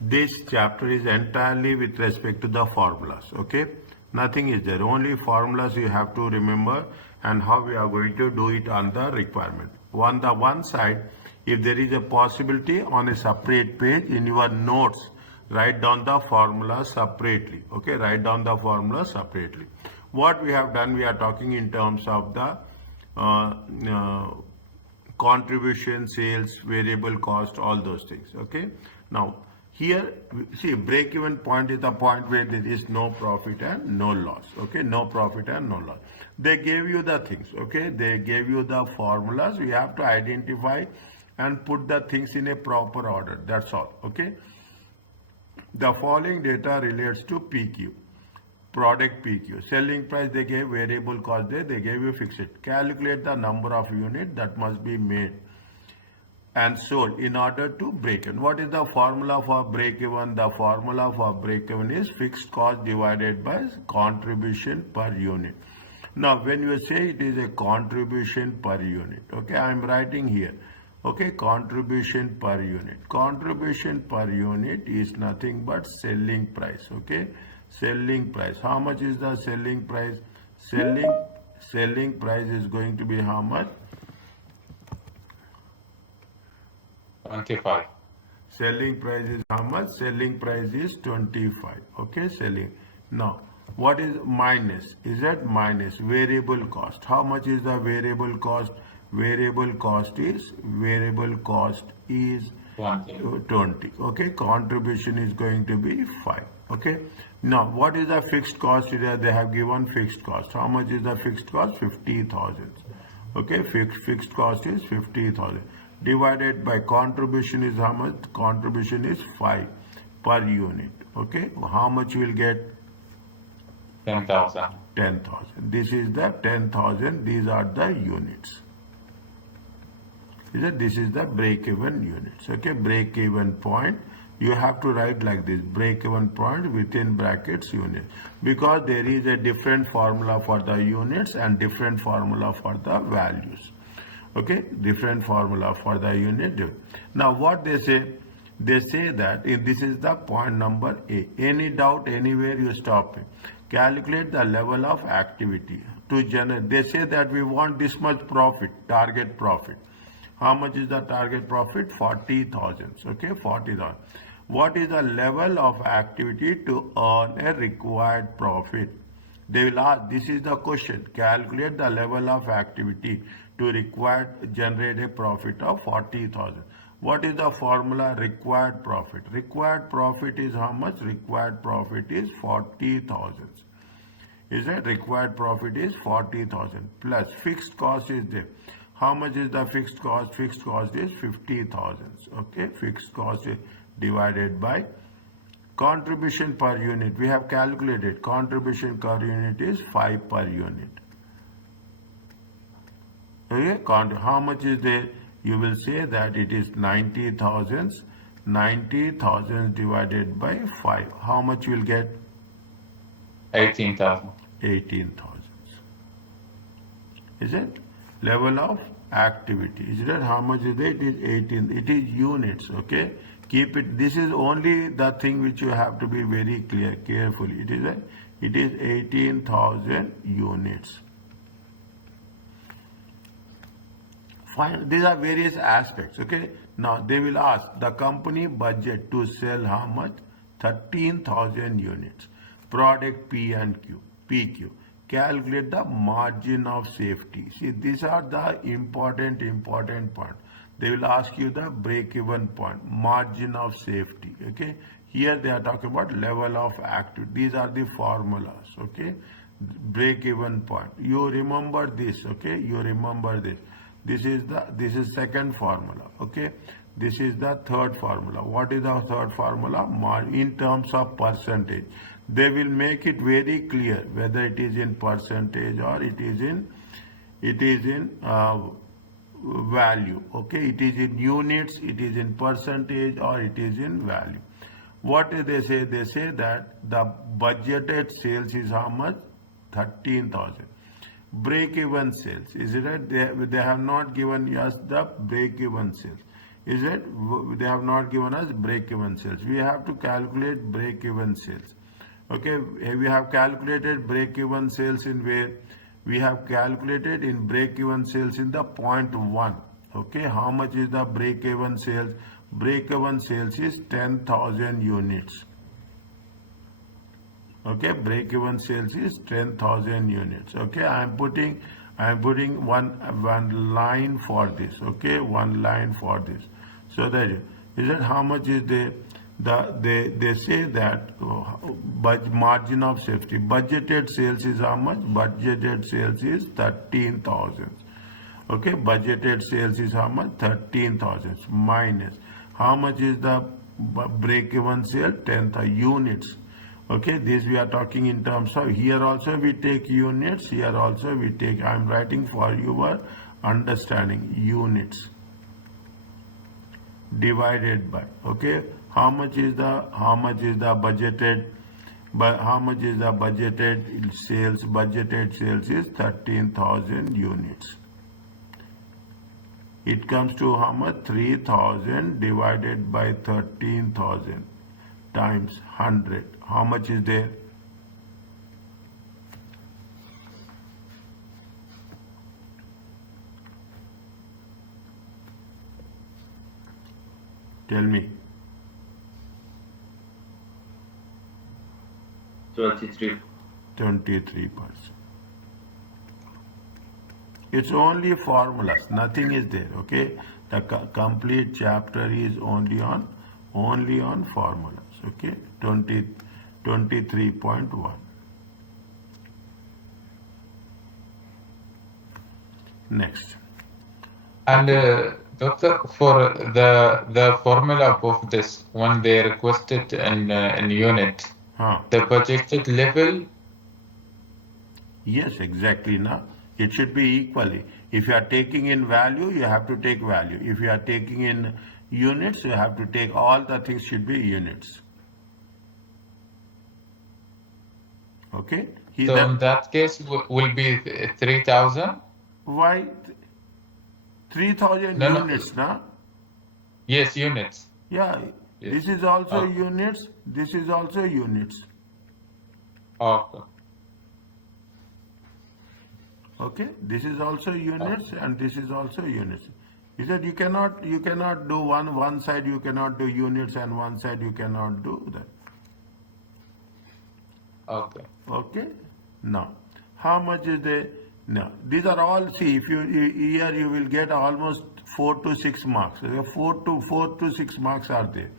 This chapter is entirely with respect to the formulas, okay? Nothing is there, only formulas you have to remember and how we are going to do it on the requirement. On the one side, if there is a possibility on a separate page in your notes, write down the formula separately, okay? Write down the formula separately. What we have done, we are talking in terms of the contribution, sales, variable cost, all those things, okay? Now, here, see, break-even point is the point where there is no profit and no loss, okay? No profit and no loss. They gave you the things, okay? They gave you the formulas. You have to identify and put the things in a proper order. That's all, okay? The following data relates to PQ. Product PQ. Selling price they gave, variable cost they gave you fixed. Calculate the number of units that must be made and sold in order to break even. What is the formula for break even? The formula for break even is fixed cost divided by contribution per unit. Now when you say it is a contribution per unit, okay, I am writing here, okay, contribution per unit. Contribution per unit is nothing but selling price, okay, selling price. How much is the selling price? Selling price is going to be how much? 25. Selling price is how much? Selling price is 25. Okay, selling. Now, what is minus? Is that minus variable cost? How much is the variable cost? Variable cost is 20. Okay, contribution is going to be 5. Okay. Now, what is the fixed cost here? They have given fixed cost. How much is the fixed cost? 50,000. Okay, fixed cost is 50,000. Divided by contribution is how much? Contribution is 5 per unit. Okay, how much you will get? 10,000. 10,000. This is the 10,000. These are the units. This is the break-even units. Okay, break-even point. You have to write like this: break-even point within brackets unit, because there is a different formula for the units and different formula for the values. Okay, different formula for the unit. Now what they say that if this is the point number A. Any doubt anywhere, you stop it. Calculate the level of activity to generate. They say that we want this much profit, target profit. How much is the target profit? 40,000. Okay, 40,000. What is the level of activity to earn a required profit? They will ask, this is the question, calculate the level of activity to generate a profit of 40,000. What is the formula? Required profit. Required profit is how much? Required profit is 40,000. Is that required profit is 40,000 plus fixed cost is there. How much is the fixed cost? Fixed cost is 50,000. Okay, fixed cost is divided by contribution per unit. We have calculated contribution per unit is 5 per unit. Okay, how much is there? You will say that it is 90,000. 90,000 divided by 5. How much you will get? 18,000. 18,000. Is it? Level of activity. Is that how much is it? It is 18. It is units. Okay. Keep it. This is only the thing which you have to be very carefully. It is 18,000 units. Fine. These are various aspects. Okay. Now they will ask the company budget to sell how much? 13,000 units. Product P and Q. PQ. Calculate the margin of safety. See, these are the important point. They will ask you the break-even point, margin of safety. Okay. Here they are talking about level of activity. These are the formulas. Okay. Break-even point. You remember this. Okay. You remember this. This is second formula. Okay. This is the third formula. What is the third formula? In terms of percentage. They will make it very clear whether it is in percentage or it is in value. Okay, it is in units, it is in percentage, or it is in value. What do they say? They say that the budgeted sales is how much? 13,000. Break-even sales. Is it right? They have not given us the break-even sales. Is it? They have not given us break-even sales. We have to calculate break-even sales. Okay, we have calculated break-even sales in where? We have calculated in break-even sales in the point 1. Okay, how much is the break-even sales? Break-even sales is 10,000 units. Okay, break-even sales is 10,000 units. Okay, I am putting one line for this. Okay, one line for this. So that is that how much is they say that margin of safety. Budgeted sales is how much? Budgeted sales is 13,000. Okay, budgeted sales is how much? 13,000 minus how much is the break-even sale? 10,000 units. Okay, this we are talking in terms of, here also we take units, here also we take, I am writing for your understanding, units divided by, okay, how much is the budgeted, but how much is the budgeted sales? Budgeted sales is 13,000 units. It comes to how much? 3,000 divided by 13,000 times 100. How much is there? Tell me. 23. 23%. It's only formulas, nothing is there, okay? The complete chapter is only on formulas, okay? 23.1. Next. And doctor, for the formula of this, when they request it in unit, the projected level. Yes, exactly. Now it should be equally. If you are taking in value, you have to take value. If you are taking in units, you have to take, all the things should be units. Okay. So in that case, will be 3,000. Why 3,000 units? No. Yes, units. Yeah. Yes. This is also units. This is also units. Okay. Okay, this is also units and this is also units. He said you cannot do one side you cannot do units and one side you cannot do that. Okay. Okay. Now, how much is the? Now these are all. See, if you here you will get almost 4 to 6 marks. 4 to 6 marks are there.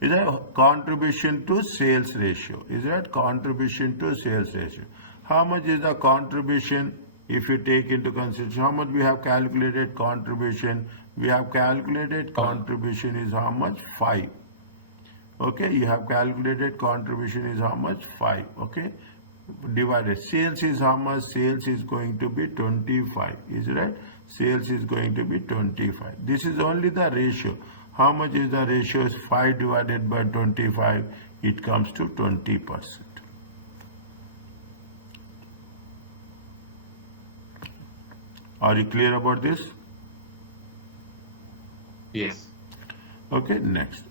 Is that contribution to sales ratio? Is that contribution to sales ratio? How much is the contribution? If you take into consideration how much we have calculated contribution, we have calculated contribution is how much? 5. Okay, you have calculated contribution is how much? 5. Okay, divided. Sales is how much? Sales is going to be 25. Is right? Sales is going to be 25. This is only the ratio. How much is the ratio? Is 5 divided by 25. It comes to 20%. Are you clear about this? Yes. Okay, next.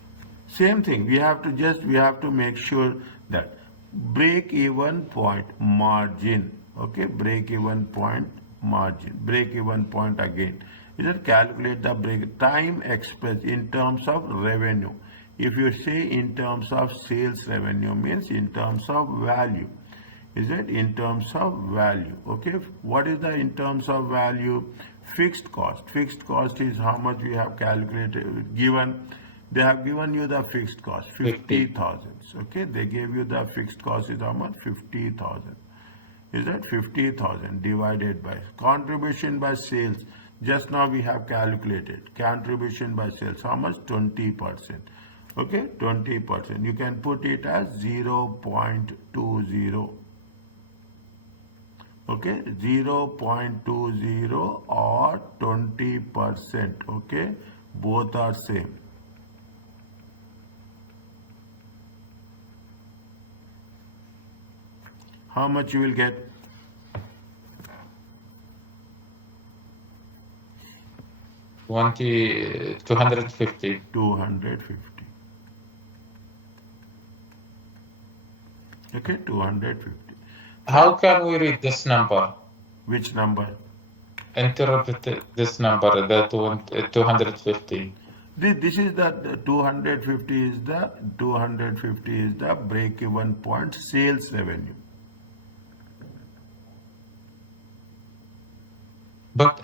Same thing. We have to make sure that break even point margin. Okay, break even point margin. Break even point again. Is it calculate the break time expressed in terms of revenue. If you say in terms of sales revenue means in terms of value. Is it in terms of value? Okay, what is the in terms of value? Fixed cost. Fixed cost is how much we have calculated, given. They have given you the fixed cost, 50,000. Okay, they gave you the fixed cost is how much? 50,000. Is that 50,000 divided by contribution by sales? Just now we have calculated contribution by sales. How much? 20%. Okay, 20%. You can put it as 0.20. Okay, 0.20 or 20%. Okay, both are same. How much you will get? 250. 250. Okay, 250. How can we read this number? Which number? Interpret this number, the 250. This is the 250 is the 250 is the break-even point sales revenue. But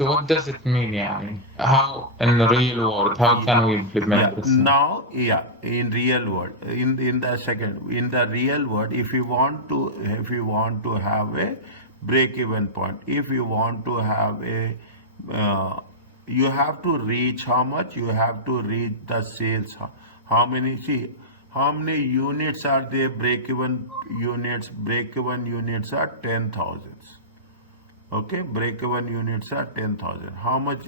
what does it mean, yani? How in the real world, how can we implement this? Now, in real world, in the real world, if you want to have a break-even point, if you want to have a you have to reach how much? You have to reach the sales. How many? See, how many units are there? Break-even units. Break-even units are 10,000. Okay, break-even units are 10,000. How much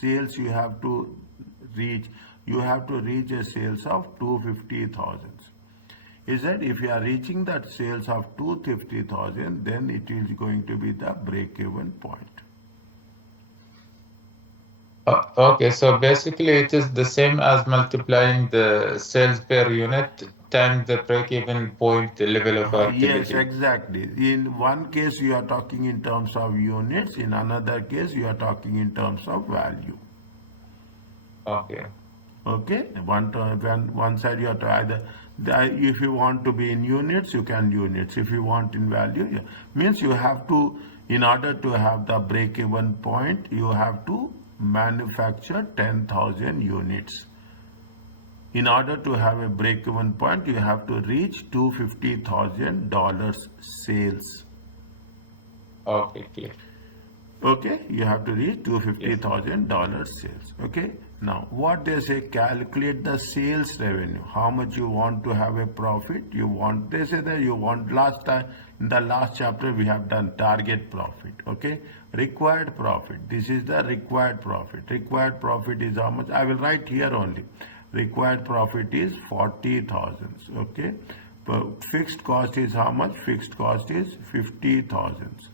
sales you have to reach? You have to reach a sales of 250,000. Is that if you are reaching that sales of 250,000, then it is going to be the break-even point. Okay, so basically it is the same as multiplying the sales per unit times the break-even point level of Yes, activity. exactly. In one case you are talking in terms of units, in another case you are talking in terms of value. Okay. Okay, one side you have to either if you want to be in units, you can units. If you want in value, means you have to, in order to have the break-even point, you have to manufacture 10,000 units. In order to have a break-even point, you have to reach $250,000 sales. Okay, clear. Okay, you have to reach $250,000 sales. Okay, now what they say, calculate the sales revenue. How much you want to have a profit? You want, they say that you want, last time in the last chapter we have done target profit. Okay, required profit. This is the required profit. Required profit is how much? I will write here only. Required profit is 40,000. Okay, fixed cost is how much? Fixed cost is 50,000.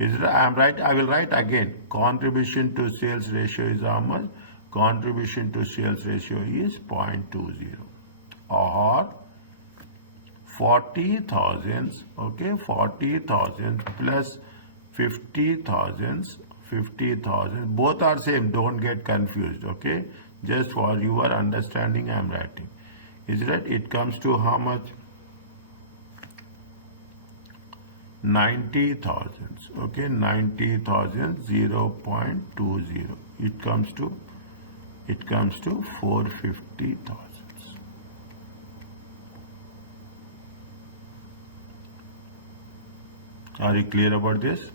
I am right. I will write again. Contribution to sales ratio is how much? Contribution to sales ratio is 0.20 or 40,000. Okay, 40,000 plus 50,000. 50,000. Both are same. Don't get confused. Okay, just for your understanding, I am writing. Is that it comes to how much? 90,000. Okay, 90,000 0.20. It comes to 450,000. Are you clear about this?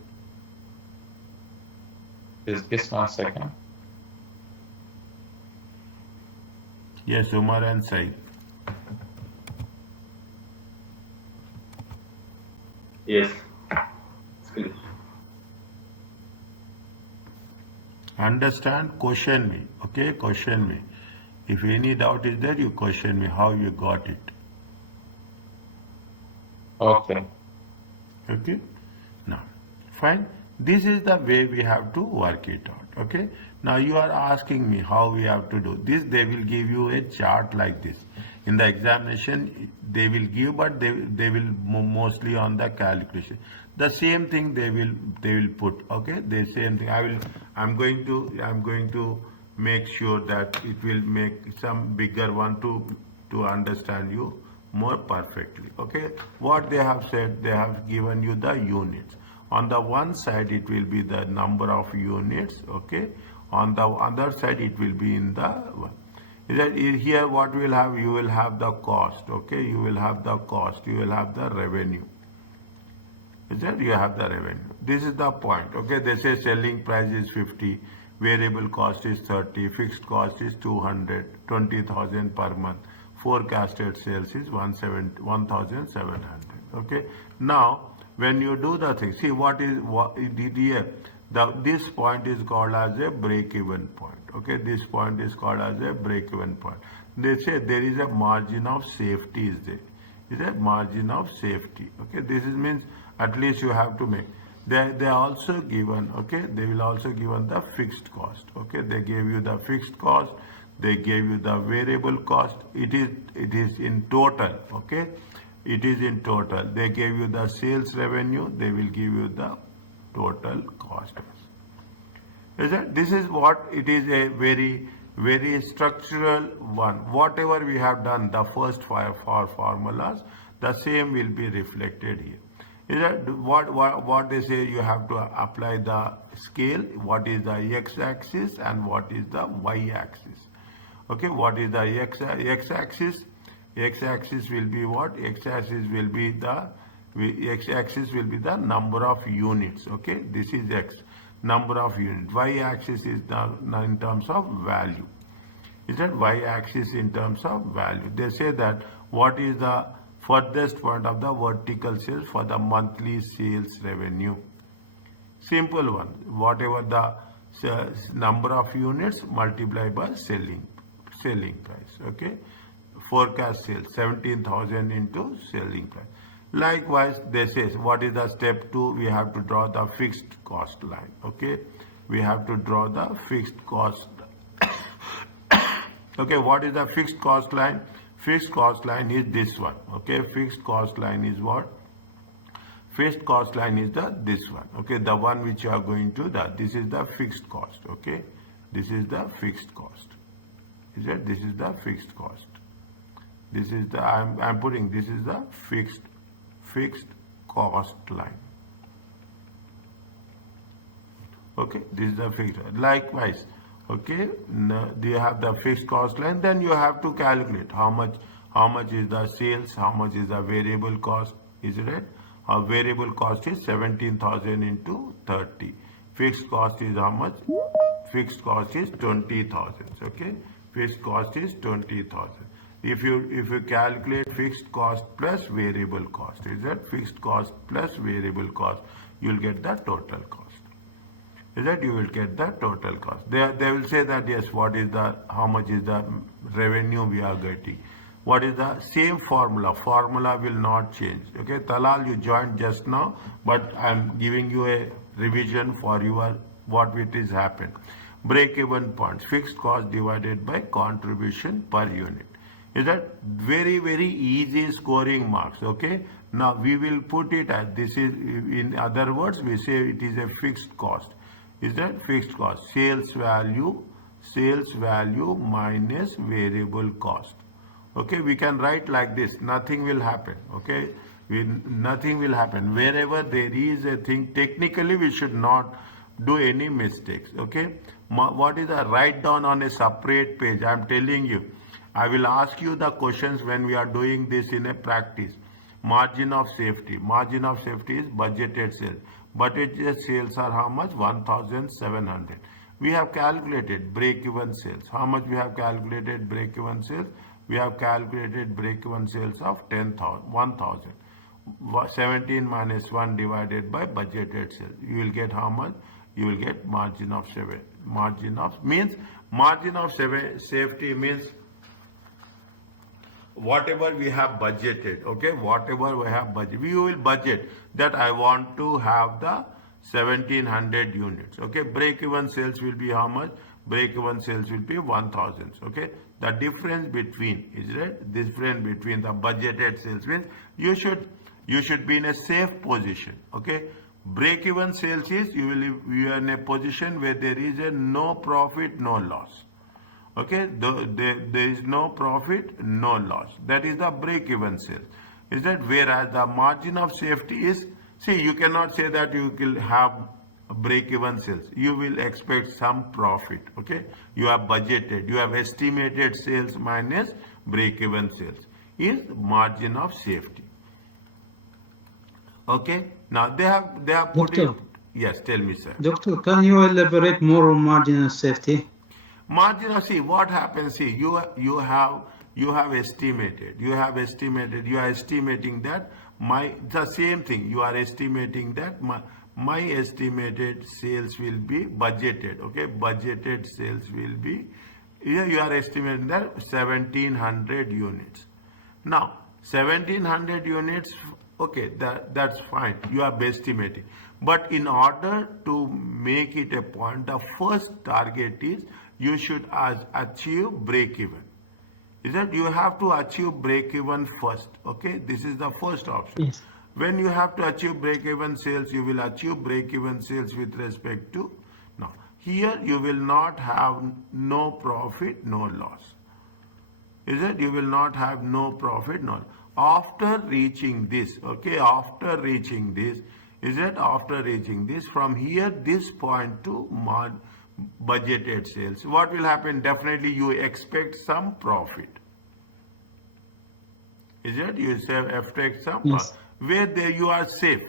Just 1 second. Yes, Umar and Said. Yes. Understand? Question me. Okay, question me. If any doubt is there, you question me how you got it. Okay. Okay, now fine, this is the way we have to work it out. Okay, now you are asking me how we have to do this. They will give you a chart like this in the examination. They will give, but they will mostly on the calculation. The same thing they will put. Okay, the same thing. I'm going to make sure that it will make some bigger one to understand you more perfectly. Okay, what they have said, they have given you the units. On the one side it will be the number of units. Okay, on the other side it will be in the one. Here what will have, you will have the cost. Okay, you will have the cost, you will have the revenue. Is that you have the revenue. This is the point. Okay, they say selling price is 50, variable cost is 30, fixed cost is 200, 20,000 per month. Forecasted sales is 1,700. Okay, now when you do the thing, see what here. This point is called as a break-even point. Okay, this point is called as a break-even point. They say there is a margin of safety is there. Is a margin of safety. Okay, this is means at least you have to make. They are also given, okay, they will also given the fixed cost, okay. They gave you the fixed cost, they gave you the variable cost. It is in total, okay. It is in total. They gave you the sales revenue, they will give you the total cost. Is it? This is what it is, a very structural one. Whatever we have done, the first five formulas, the same will be reflected here. Is that what they say? You have to apply the scale. What is the x-axis and what is the y-axis? Okay, what is the x-axis? X-axis will be what? X-axis will be the number of units. Okay, this is x, number of units. Y-axis is in terms of value. Is that y-axis in terms of value? They say that what is the furthest point of the vertical sales for the monthly sales revenue? Simple one. Whatever the number of units multiplied by selling price. Okay. Forecast sales 17,000 into selling price. Likewise, they say what is the step 2? We have to draw the fixed cost line. Okay. We have to draw the fixed cost. Okay. What is the fixed cost line? Fixed cost line is this one. Okay. Fixed cost line is what? Fixed cost line is this one. Okay. The one which you are going to this is the fixed cost. Okay. This is the fixed cost. Is it? This is the fixed cost. This is the I'm putting this is the fixed cost line. Okay, this is the fixed. Likewise, okay, you have the fixed cost line. Then you have to calculate how much is the sales, how much is the variable cost. Is it right? Our variable cost is 17,000 into 30. Fixed cost is how much? Fixed cost is 20,000. Okay, fixed cost is 20,000. If you calculate fixed cost plus variable cost, is that fixed cost plus variable cost, you will get the total cost. Is that you will get the total cost. They will say that yes, how much is the revenue we are getting. What is the same formula? Formula will not change. Okay, Talal, you joined just now, but I am giving you a revision for what it is happened. Break-even points, fixed cost divided by contribution per unit. Is that very easy scoring marks? Okay. Now we will put it as this is, in other words, we say it is a fixed cost. Is that fixed cost? Sales value minus variable cost. Okay, we can write like this. Nothing will happen. Okay, nothing will happen. Wherever there is a thing, technically we should not do any mistakes. Okay, what is the write down on a separate page? I am telling you. I will ask you the questions when we are doing this in a practice. Margin of safety. Margin of safety is budgeted sales. Budgeted sales are how much? 1,700. We have calculated break-even sales. How much we have calculated break-even sales? We have calculated break-even sales of 1,000. 17 minus 1 divided by budgeted sales. You will get how much? You will get margin of safety. Margin of safety means whatever we have budgeted. Okay, whatever we have budgeted, we will budget that I want to have the 1,700 units. Okay, break-even sales will be how much? Break-even sales will be 1,000. Okay, the difference between is right. Difference between the budgeted sales means you should be in a safe position. Okay, break-even sales is you are in a position where there is a no profit, no loss. Okay, there is no profit, no loss. That is the break-even sales. Is that whereas the margin of safety is, see, you cannot say that you will have break-even sales. You will expect some profit. Okay, you have budgeted, you have estimated sales minus break-even sales is margin of safety. Okay, now they have put Doctor, it. Yes, tell me, sir. Doctor, can you elaborate more on margin of safety? Margin of, see what happens, see you have estimated, you are estimating that the same thing, you are estimating that my estimated sales will be budgeted. Okay, budgeted sales will be, here you are estimating that 1,700 units. Now 1,700 units, okay, that's fine, you are estimating, But in order to make it a point, the first target is you should achieve break even. Is that you have to achieve break even first. Okay, this is the first option. Yes. When you have to achieve break even sales, you will achieve break even sales with respect to now. Here you will not have no profit, no loss. Is it? You will not have no profit, no. After reaching this, okay, after reaching this, is it? After reaching this, from here, this point to budgeted sales, what will happen? Definitely you expect some profit. Is it? You expect some Yes. where there you are safe.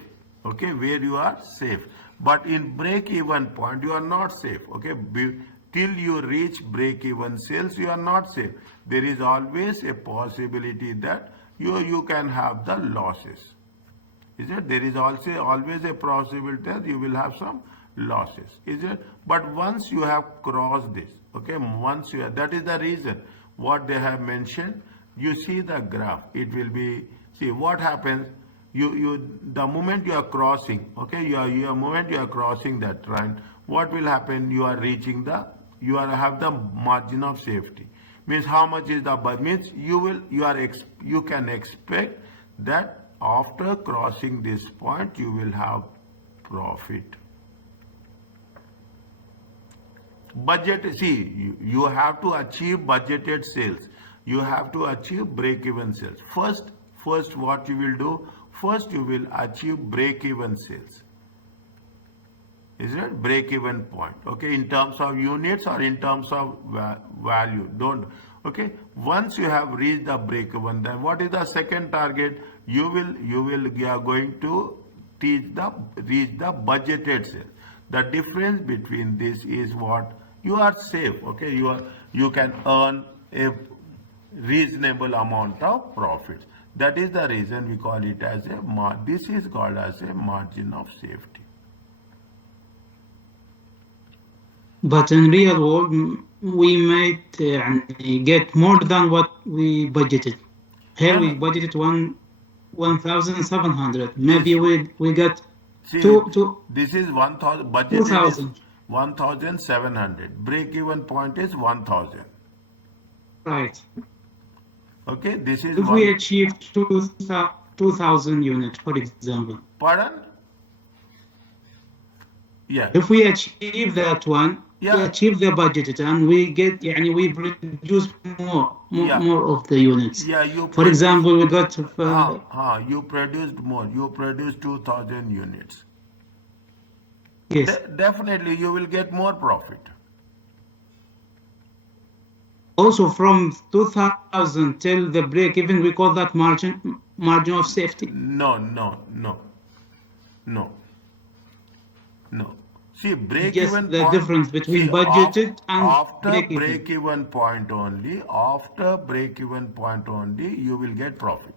Okay, where you are safe. But in break even point, you are not safe. Okay, till you reach break even sales, you are not safe. There is always a possibility that you can have the losses. Is it? There is also always a possibility that you will have some losses. Is it? But once you have crossed this, okay, once you have, that is the reason what they have mentioned. You see the graph, it will be, see what happens, the moment you are crossing, okay, your moment you are crossing that line, what will happen? You are reaching have the margin of safety. Means how much is the, means you can expect that after crossing this point, you will have profit. Budget, see, you have to achieve budgeted sales. You have to achieve break-even sales. First, what you will do? First, you will achieve break-even sales. Is it? Break-even point. Okay, in terms of units or in terms of value. Don't. Okay. Once you have reached the break-even, then what is the second target? You are going to reach the budgeted sales. The difference between this is what you are safe. Okay, you can earn a reasonable amount of profits. That is the reason we call it as this is called as a margin of safety. But in real world, we might get more than what we budgeted. Here we budgeted 1,700. Maybe we got this is 1,000. Budget 2,000. is 1,700. Break even point is 1,000. Right. Okay, this is. If we achieve 2,000 units, for example. Pardon? Yeah. If we achieve that one, yeah, we achieve the budget and we produce more of the units. Yeah, for example, we got you produced more. You produced 2,000 units. Yes. Definitely, you will get more profit. Also, from 2,000 till the break even, we call that margin of safety. No. See, break yes, even the point, difference between budgeted and after break even point only. After break even point only, you will get profit.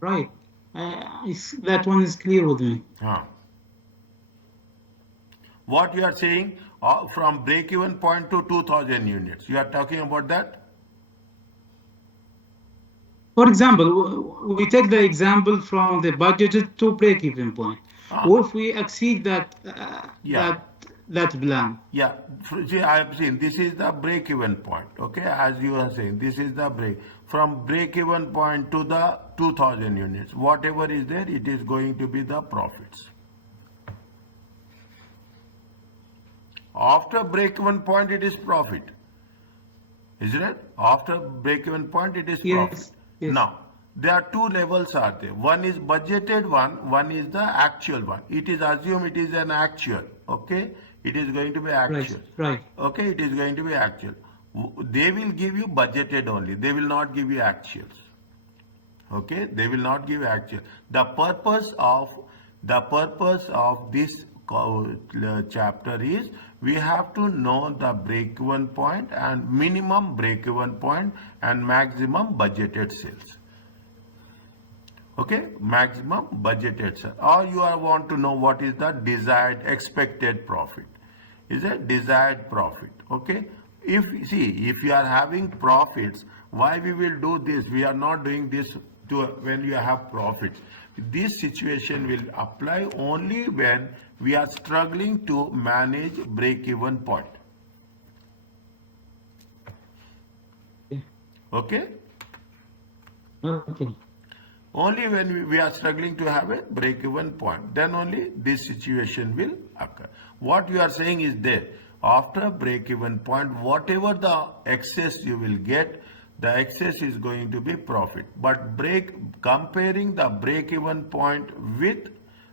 Right. That one is clear with me. What you are saying, from break even point to 2,000 units, you are talking about that? For example, we take the example from the budgeted to break-even point. Or if we exceed that plan. Yeah, see, I have seen this is the break-even point. Okay, as you are saying, this is the break. From break-even point to the 2,000 units, whatever is there, it is going to be the profits. After break-even point, it is profit. Isn't it? After break-even point, it is profit. Yes. Now, there are two levels are there. One is budgeted one is the actual one. It is assumed it is an actual. Okay, it is going to be actual. Right. Okay, it is going to be actual. They will give you budgeted only. They will not give you actuals. Okay, they will not give actual. The purpose of this chapter is we have to know the break-even point and minimum break-even point and maximum budgeted sales. Okay, maximum budgeted sales. Or you want to know what is the desired expected profit. Is a desired profit. Okay, if you are having profits, why we will do this? We are not doing this when you have profits. This situation will apply only when we are struggling to manage break-even point. Okay? Okay. Only when we are struggling to have a break-even point, then only this situation will occur. What you are saying is there, after a break-even point, whatever the excess you will get, the excess is going to be profit. But comparing the break-even point with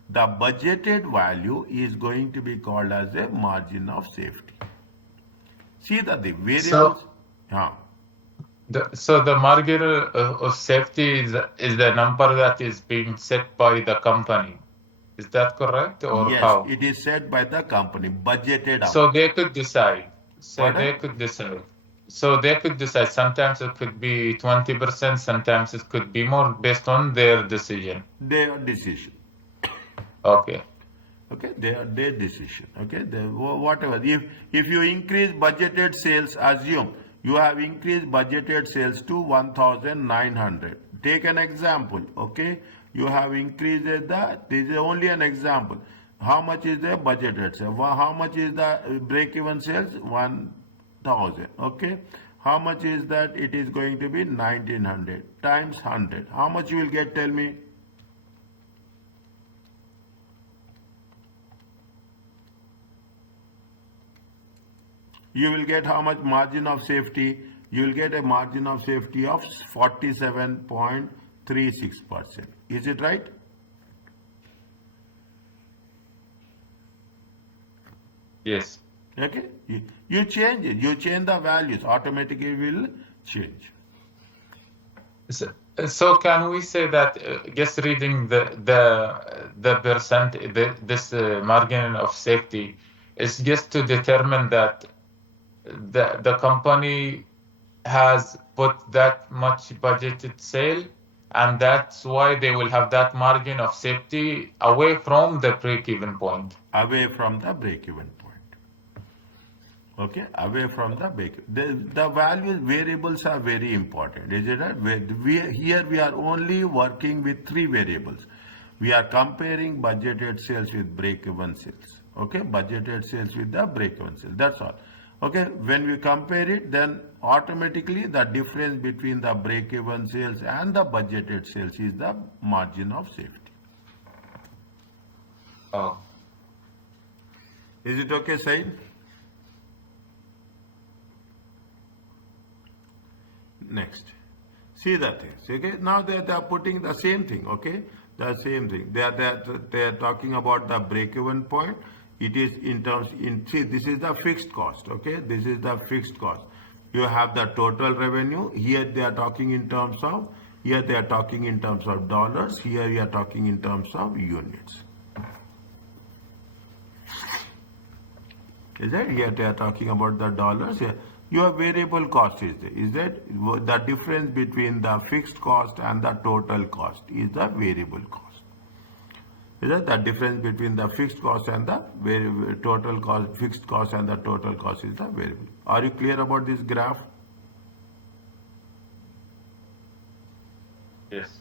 the budgeted value is going to be called as a margin of safety. See that the variables. So the margin of safety is the number that is being set by the company. Is that correct, or Yes, how? it is set by the company, budgeted So amount. they could decide. Pardon? So they could decide. Sometimes it could be 20%, sometimes it could be more based on their decision. Their decision. Okay. Okay, their decision. Okay, whatever. If you increase budgeted sales, assume you have increased budgeted sales to 1,900. Take an example. Okay, you have increased that. This is only an example. How much is the budgeted sales? How much is the break-even sales? 1,000. Okay, how much is that? It is going to be 1,900 times 100. How much you will get? Tell me. You will get how much margin of safety? You will get a margin of safety of 47.36%. Is it right? Yes. Okay. You change it. You change the values. Automatically will change. So can we say that just reading the percent this margin of safety is just to determine that the company has put that much budgeted sale, and that's why they will have that margin of safety away from the break-even point. Away from the break-even point. Okay, away from the break. The values variables are very important. Is it right? Here we are only working with three variables. We are comparing budgeted sales with break-even sales. Okay, budgeted sales with the break-even sales. That's all. Okay, when we compare it, then automatically the difference between the break-even sales and the budgeted sales is the margin of safety. Oh. Is it okay, Said? Next. See the things. Okay, now they are putting the same thing. Okay, the same thing. They are talking about the break-even point. It is see, this is the fixed cost. Okay, this is the fixed cost. You have the total revenue. Here they are talking in terms of, here they are talking in terms of dollars. Here we are talking in terms of units. Is that? Here they are talking about the dollars. Here your variable cost is there. Is that the difference between the fixed cost and the total cost is the variable cost. Is that the difference between the fixed cost and the total cost, fixed cost and the total cost is the variable. Are you clear about this graph? Yes.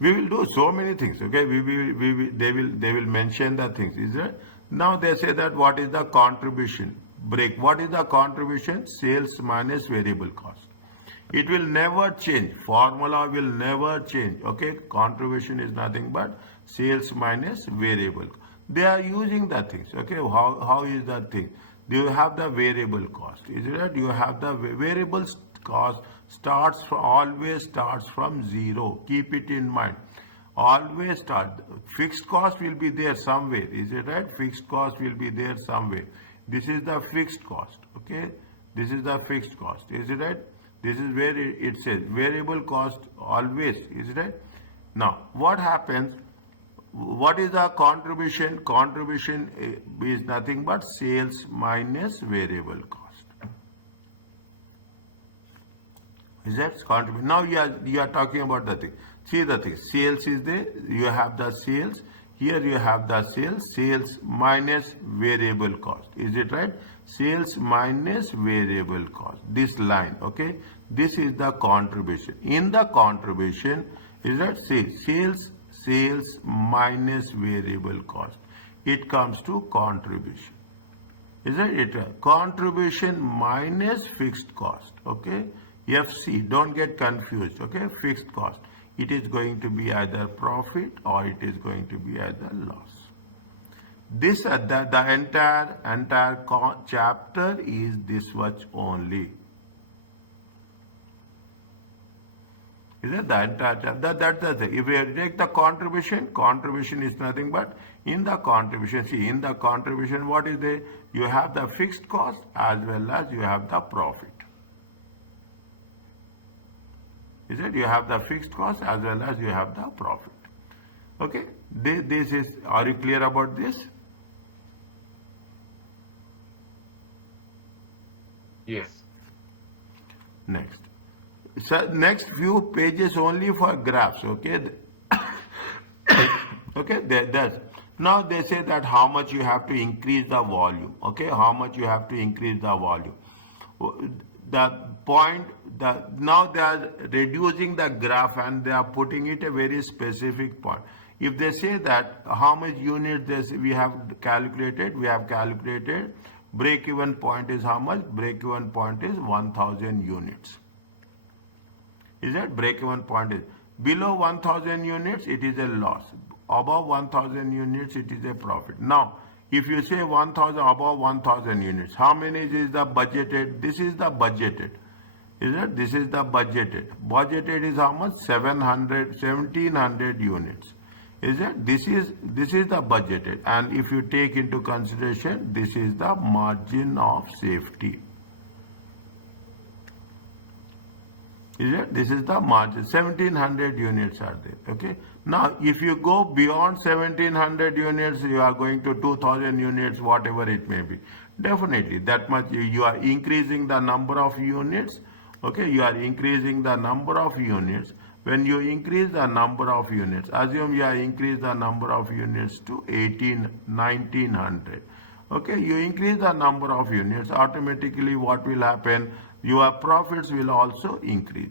We will do so many things. Okay, they will mention the things. Is that? Now they say that what is the contribution? What is the contribution? Sales minus variable cost. It will never change. Formula will never change. Okay, contribution is nothing but sales minus variable. They are using the things. Okay, how is that thing? You have the variable cost. Is it right? You have the variable cost always starts from zero. Keep it in mind. Always start. Fixed cost will be there somewhere. Is it right? Fixed cost will be there somewhere. This is the fixed cost. Okay, this is the fixed cost. Is it right? This is where it says variable cost always. Is it right? Now what happens? What is the contribution? Contribution is nothing but sales minus variable cost. Is that contribution? Now you are talking about the thing. See the thing. Sales is there. You have the sales. Here you have the sales minus variable cost. Is it right? Sales minus variable cost. This line, okay? This is the contribution. In the contribution, is that sales minus variable cost. It comes to contribution. Is that it? Contribution minus fixed cost. Okay. FC. Don't get confused. Okay. Fixed cost. It is going to be either profit or it is going to be either loss. This the entire chapter is this much only. Is that the entire chapter? That's the thing. If we take the contribution is nothing but in the contribution. See, in the contribution, what is there? You have the fixed cost as well as you have the profit. Is it? You have the fixed cost as well as you have the profit. Okay. This is. Are you clear about this? Yes. Next. So next few pages only for graphs. Okay. Okay. That's. Now they say that how much you have to increase the volume. Okay. How much you have to increase the volume. The point that now they are reducing the graph and they are putting it a very specific point. If they say that how much units we have calculated, break-even point is how much? Break-even point is 1000 units. Is that break-even point is below 1000 units, it is a loss. Above 1000 units, it is a profit. Now, if you say 1000 above 1000 units, how many is the budgeted? This is the budgeted. Is it? This is the budgeted. Budgeted is how much? 1700 units. Is it? This is the budgeted. And if you take into consideration, this is the margin of safety. Is it? This is the margin. 1700 units are there. Okay. Now, if you go beyond 1700 units, you are going to 2000 units, whatever it may be. Definitely, that much you are increasing the number of units. Okay. You are increasing the number of units. When you increase the number of units, assume you are increase the number of units to 1900. Okay. You increase the number of units, automatically what will happen? Your profits will also increase.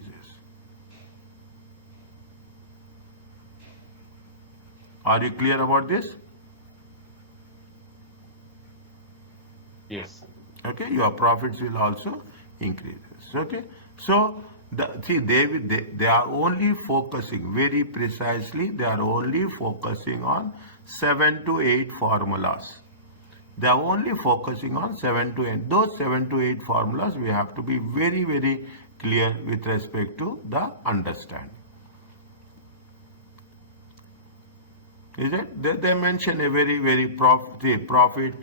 Are you clear about this? Yes. Okay, your profits will also increase. Okay, so they are only focusing very precisely. They are only focusing on 7 to 8 formulas. They are only focusing on 7 to 8. Those 7 to 8 formulas we have to be very, very clear with respect to the understanding. Is it? They mention a very, very profit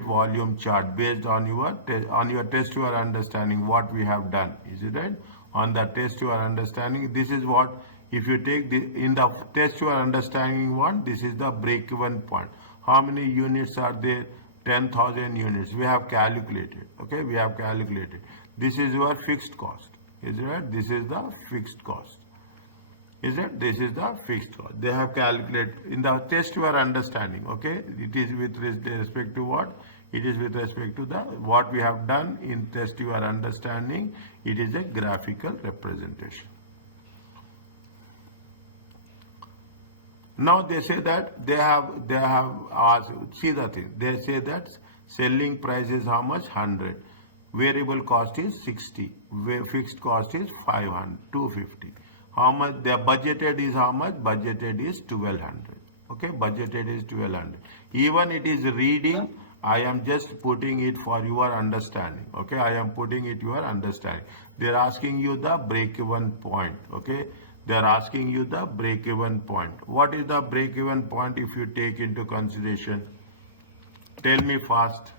volume chart based on your test your understanding what we have done. Is it right? On the test your understanding, this is what if you take in the test your understanding one, this is the break-even point. How many units are there? 10,000 units. We have calculated. Okay, we have calculated. This is your fixed cost. Is it right? This is the fixed cost. Is it? This is the fixed cost. They have calculated in the test your understanding. Okay, it is with respect to what? It is with respect to the what we have done in test your understanding. It is a graphical representation. Now they say that they have asked, see the thing. They say that selling price is how much? 100. Variable cost is 60. Fixed cost is 500, 250. How much their budgeted is how much? Budgeted is 1200. Okay, budgeted is 1200. Even it is reading, I am just putting it for your understanding. Okay, I am putting it your understanding. They are asking you the break-even point. Okay, they are asking you the break-even point. What is the break-even point if you take into consideration? Tell me fast.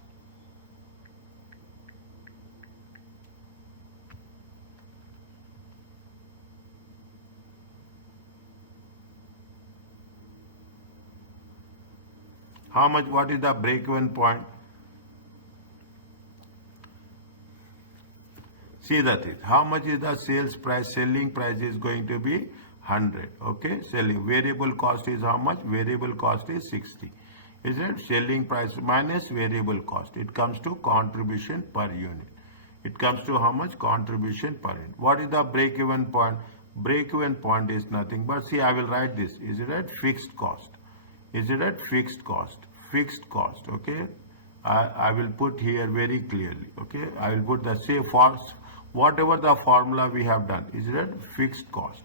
How much? What is the break-even point? See that is how much is the sales price? Selling price is going to be 100. Okay, selling variable cost is how much? Variable cost is 60. Is it? Selling price minus variable cost. It comes to contribution per unit. It comes to how much contribution per unit. What is the break-even point? Break-even point is nothing but, see, I will write this. Is it at fixed cost? Is it at fixed cost? Fixed cost, okay? I will put here very clearly, okay? I will put the say for whatever the formula we have done. Is it at fixed cost?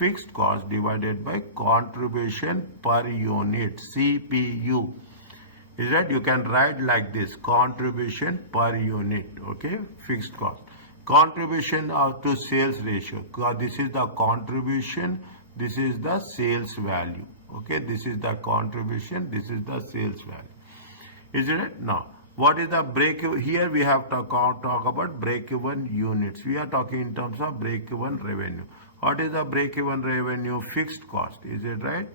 Fixed cost divided by contribution per unit, CPU. Is that you can write like this, contribution per unit, okay? Fixed cost. Contribution to sales ratio. This is the contribution, this is the sales value, okay? This is the contribution, this is the sales value. Isn't it? Now, what is the break? Here we have to talk about break-even units. We are talking in terms of break-even revenue. What is the break-even revenue? Fixed cost. Is it right?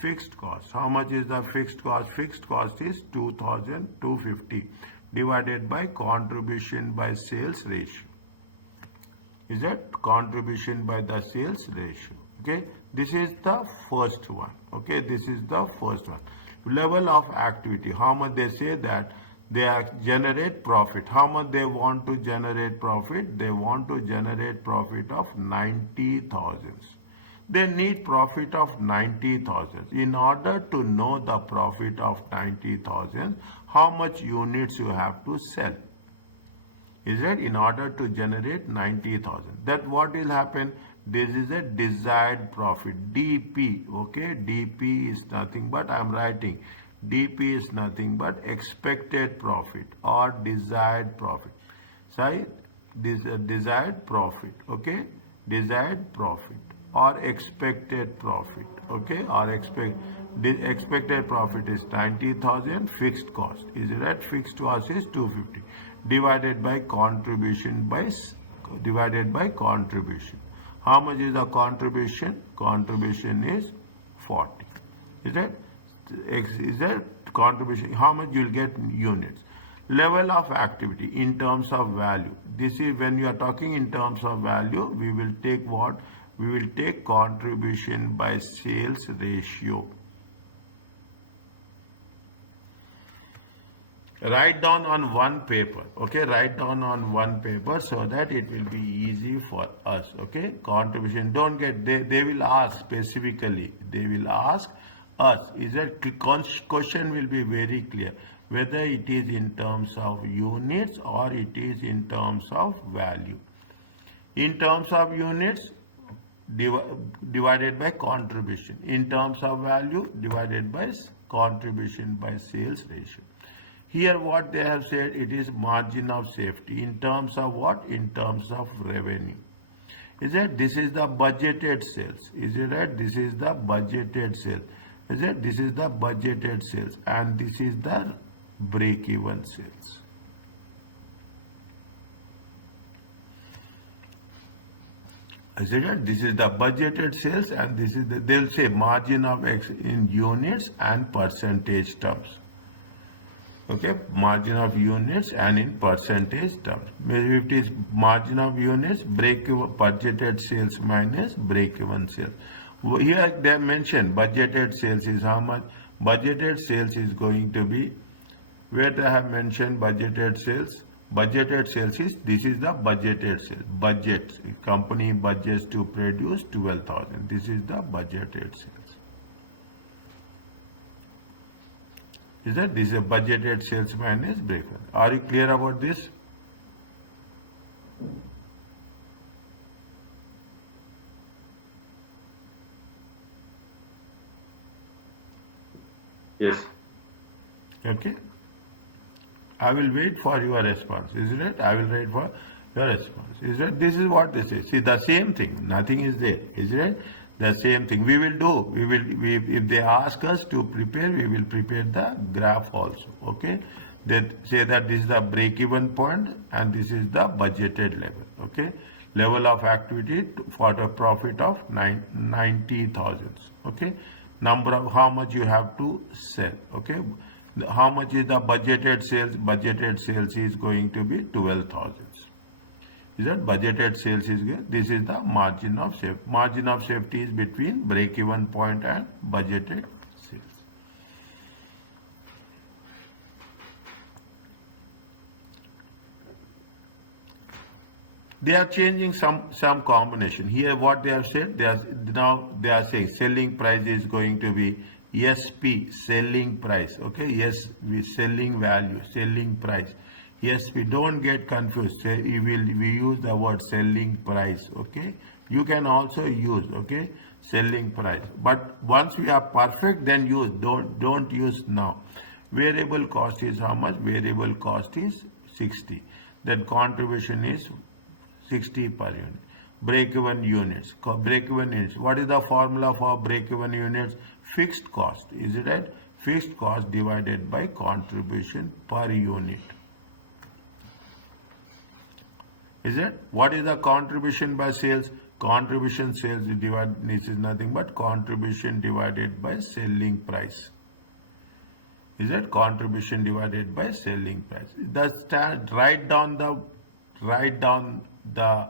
Fixed cost. How much is the fixed cost? Fixed cost is 2,250 divided by contribution by sales ratio. Is that contribution by the sales ratio? Okay. This is the first one. Okay. This is the first one. Level of activity, how much they say that they generate profit. How much they want to generate profit? They want to generate profit of 90,000. They need profit of 90,000. In order to know the profit of 90,000, how much units you have to sell? Is it in order to generate 90,000? That what will happen? This is a desired profit, DP, okay? DP is nothing but, I am writing, DP is nothing but expected profit or desired profit. Sorry, this desired profit, okay? Desired profit or expected profit, okay? Or expected profit is 90,000, fixed cost. Is it right? Fixed cost is 250 divided by contribution contribution. How much is the contribution? Contribution is 40. Is that contribution? How much you will get in units? Level of activity in terms of value. This is when you are talking in terms of value, we will take what? We will take contribution by sales ratio. Write down on one paper, okay? Write down on one paper so that it will be easy for us, okay? Contribution, don't get, they will ask specifically, they will ask us, is that question will be very clear, whether it is in terms of units or it is in terms of value. In terms of units, divided by contribution. In terms of value, divided by contribution by sales ratio. Here what they have said, it is margin of safety. In terms of what? In terms of revenue. Is it? This is the budgeted sales. Is it right? This is the budgeted sales. Is it? This is the budgeted sales. And this is the break-even sales. Is it right? This is the budgeted sales and this is the, they'll say margin of X in units and percentage terms. Okay, margin of units and in percentage terms. Maybe if it is margin of units, break-even budgeted sales minus break-even sales. Here they mentioned budgeted sales is how much? Budgeted sales is going to be, where they have mentioned budgeted sales. Budgeted sales is, this is the budgeted sales. Budget, company budgets to produce 12,000. This is the budgeted sales. Is that this is a budgeted sales minus break-even? Are you clear about this? Yes. Okay. I will wait for your response. Is it right? I will wait for your response. Is it? This is what they say. See, the same thing. Nothing is there. Is it right? The same thing we will do. If they ask us to prepare, we will prepare the graph also. Okay. They say that this is the break-even point and this is the budgeted level. Okay. Level of activity for the profit of 90,000. Okay. Number of how much you have to sell. Okay. How much is the budgeted sales? Budgeted sales is going to be 12,000. Is that budgeted sales is good? This is the margin of safety. Margin of safety is between break-even point and budgeted sales. They are changing some combination. Here what they have said, now they are saying selling price is going to be SP, selling price. Okay, yes, we selling value, selling price. SP, don't get confused. We use the word selling price. Okay, you can also use, okay, selling price. But once we are perfect, then use. Don't use now. Variable cost is how much? Variable cost is 60. Then contribution is 60 per unit. Break-even units. Break-even units. What is the formula for break-even units? Fixed cost. Is it right? Fixed cost divided by contribution per unit. Is it? What is the contribution by sales? Contribution sales divided, this is nothing but contribution divided by selling price. Is it? Contribution divided by selling price. Write down the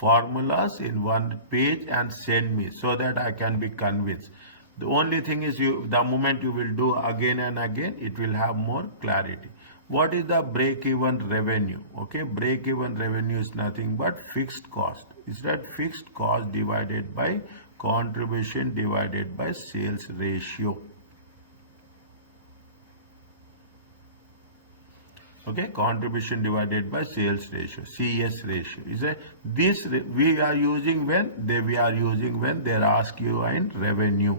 formulas in one page and send me so that I can be convinced. The only thing is the moment you will do again and again, it will have more clarity. What is the break-even revenue? Okay, break-even revenue is nothing but fixed cost. Is that fixed cost divided by contribution divided by sales ratio? Okay, contribution divided by sales ratio, CS ratio. Is that this we are using when they ask you in revenue.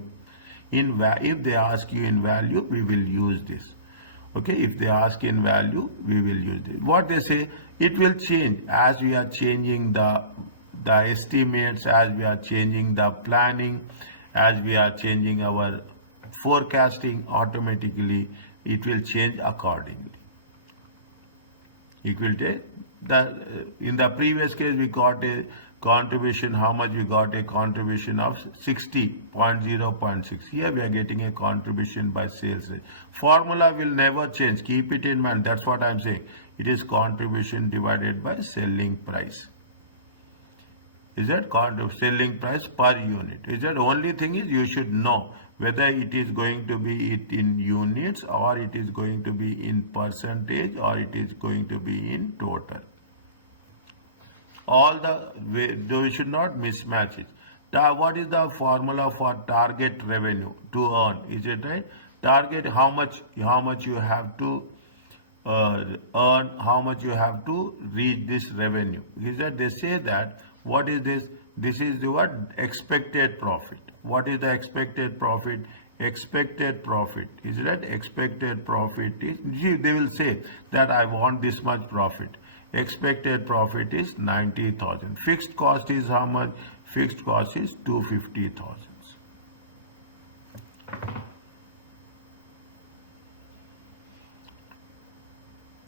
If they ask you in value, we will use this. Okay, if they ask in value, we will use it. What they say, it will change as we are changing the estimates, as we are changing the planning, as we are changing our forecasting, automatically it will change accordingly. It will take in the previous case we got a contribution, how much we got? A contribution of 60.0.6. Here we are getting a contribution by sales rate. Formula will never change. Keep it in mind. That's what I'm saying. It is contribution divided by selling price. Is that selling price per unit? Is that only thing is you should know whether it is going to be it in units or it is going to be in percentage or it is going to be in total. We should not mismatch it. What is the formula for target revenue to earn? Is it right? Target, how much you have to earn, how much you have to reach this revenue. Is that they say that what is this? This is the what? Expected profit. What is the expected profit? Expected profit. Is that expected profit is? See, they will say that I want this much profit. Expected profit is 90,000. Fixed cost is how much? Fixed cost is 250,000.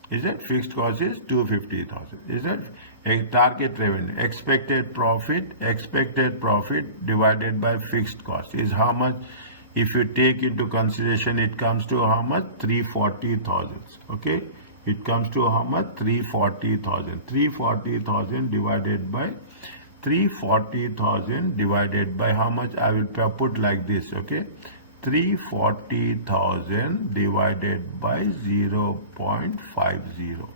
Is it? Fixed cost is 250,000. Is it? A target revenue. Expected profit divided by fixed cost is how much? If you take into consideration, it comes to how much? 340,000. Okay. It comes to how much? 340,000. 340,000 divided by 340,000 divided by how much? I will put like this. Okay. 340,000 divided by 0.50.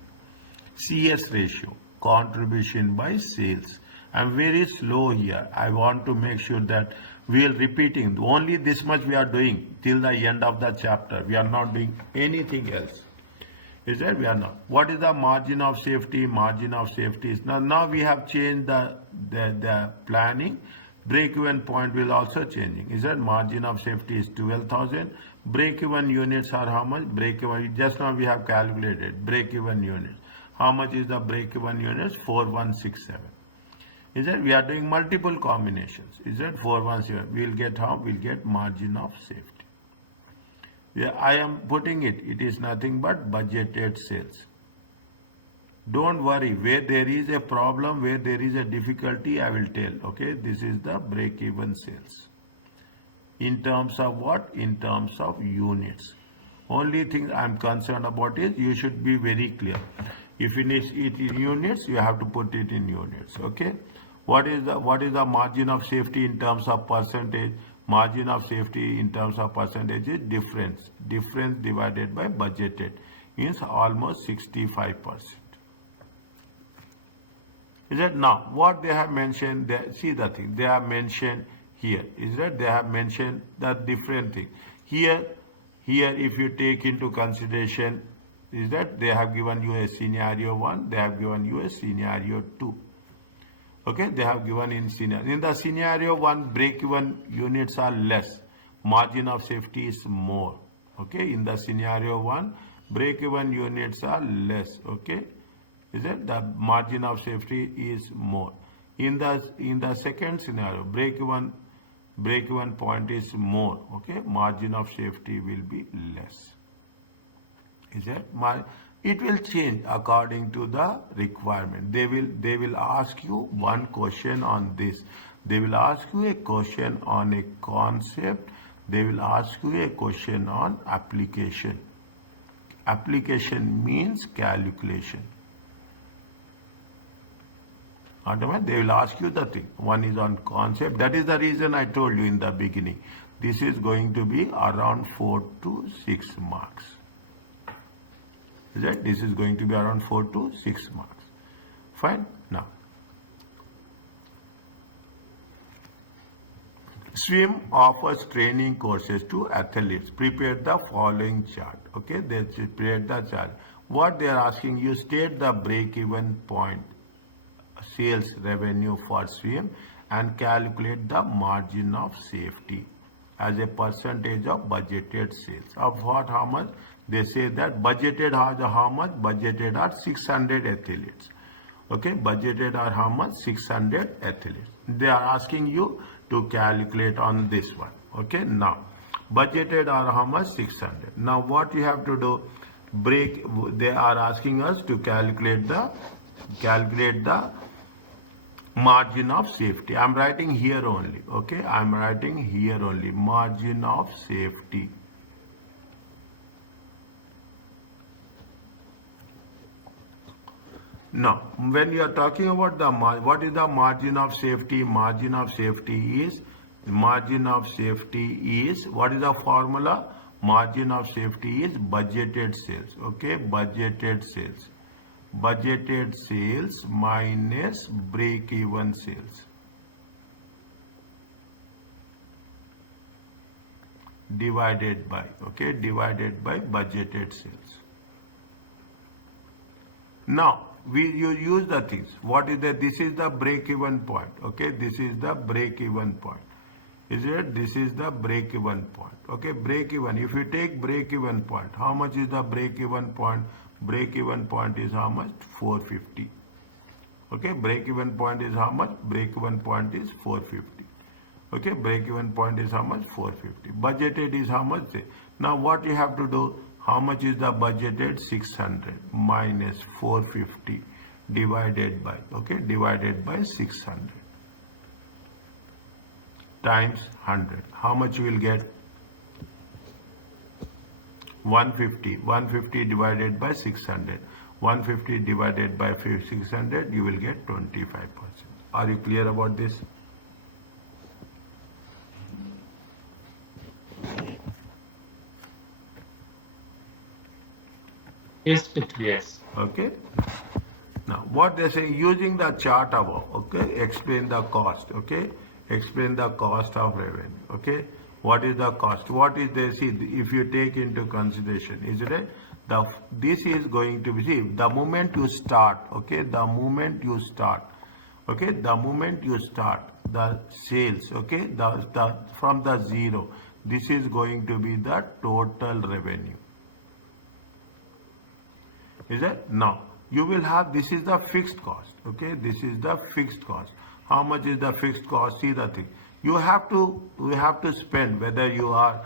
CS ratio, contribution by sales. I'm very slow here. I want to make sure that we are repeating. Only this much we are doing till the end of the chapter. We are not doing anything else. Is that we are not? What is the margin of safety? Margin of safety is now we have changed the planning. Break-even point will also changing. Is that margin of safety is 12,000. Break-even units are how much? Break-even, just now we have calculated break-even units. How much is the break-even units? 4167. Is that we are doing multiple combinations? Is that 4167? We'll get how? We'll get margin of safety. Yeah, I am putting it. It is nothing but budgeted sales. Don't worry, where there is a problem, where there is a difficulty, I will tell. Okay, this is the break-even sales. In terms of what? In terms of units. Only thing I am concerned about is you should be very clear. If it is in units, you have to put it in units. Okay. What is the margin of safety in terms of percentage? Margin of safety in terms of percentage is difference. Difference divided by budgeted means almost 65%. Is that now what they have mentioned? See the thing they have mentioned here. Is that they have mentioned the different thing here. Here, if you take into consideration, is that they have given you a scenario 1, they have given you a scenario 2. Okay, they have given in the scenario 1, break-even units are less, margin of safety is more. Okay, in the scenario 1, break-even units are less. Okay, is that the margin of safety is more. In the second scenario, break-even point is more. Okay, margin of safety will be less. Is that it will change according to the requirement. They will ask you one question on this. They will ask you a question on a concept. They will ask you a question on application. Application means calculation. Understand? They will ask you the thing. One is on concept. That is the reason I told you in the beginning. This is going to be around 4 to 6 marks. Is that? This is going to be around 4 to 6 marks. Fine. Now, SWIM offers training courses to athletes. Prepare the following chart. Okay, they prepared the chart. What they are asking you, state the break-even point sales revenue for SWIM and calculate the margin of safety as a percentage of budgeted sales. Of what, how much? They say that budgeted how much? Budgeted are 600 athletes. Okay, budgeted are how much? 600 athletes. They are asking you to calculate on this one. Okay, now budgeted are how much? 600. Now what you have to do? They are asking us to calculate the margin of safety. I'm writing here only. Okay, I'm writing here only margin of safety. Now, when you are talking about what is the margin of safety? Margin of safety is what is the formula? Margin of safety is budgeted sales. Okay, budgeted sales. Budgeted sales minus break-even sales divided by budgeted sales. Now you use the things. What is that? This is the break-even point. Okay, this is the break-even point. Is it? This is the break-even point. Okay, break-even. If you take break-even point, how much is the break-even point? Break-even point is how much? 450. Okay, break-even point is how much? Break-even point is 450. Okay, break-even point is how much? 450. Budgeted is how much? Now what you have to do? How much is the budgeted? 600 minus 450 divided by, divided by 600 times 100. How much you will get? 150. 150 divided by 600. 150 divided by 600, you will get 25%. Are you clear about this? Yes, Peter. Yes. Okay. Now, what they say, using the chart above, okay, explain the cost, okay, explain the cost of revenue, okay. What is the cost? What is the, see, if you take into consideration, is it this is going to be, see, the moment you start, okay, the moment you start, the sales, okay, from the zero, this is going to be the total revenue. Is it? Now, you will have, this is the fixed cost, okay, this is the fixed cost. How much is the fixed cost? See the thing. You have to spend, whether you are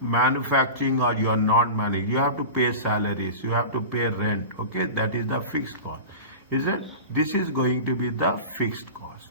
manufacturing or you are not manufacturing. You have to pay salaries, you have to pay rent, okay, that is the fixed cost. Is it? This is going to be the fixed cost.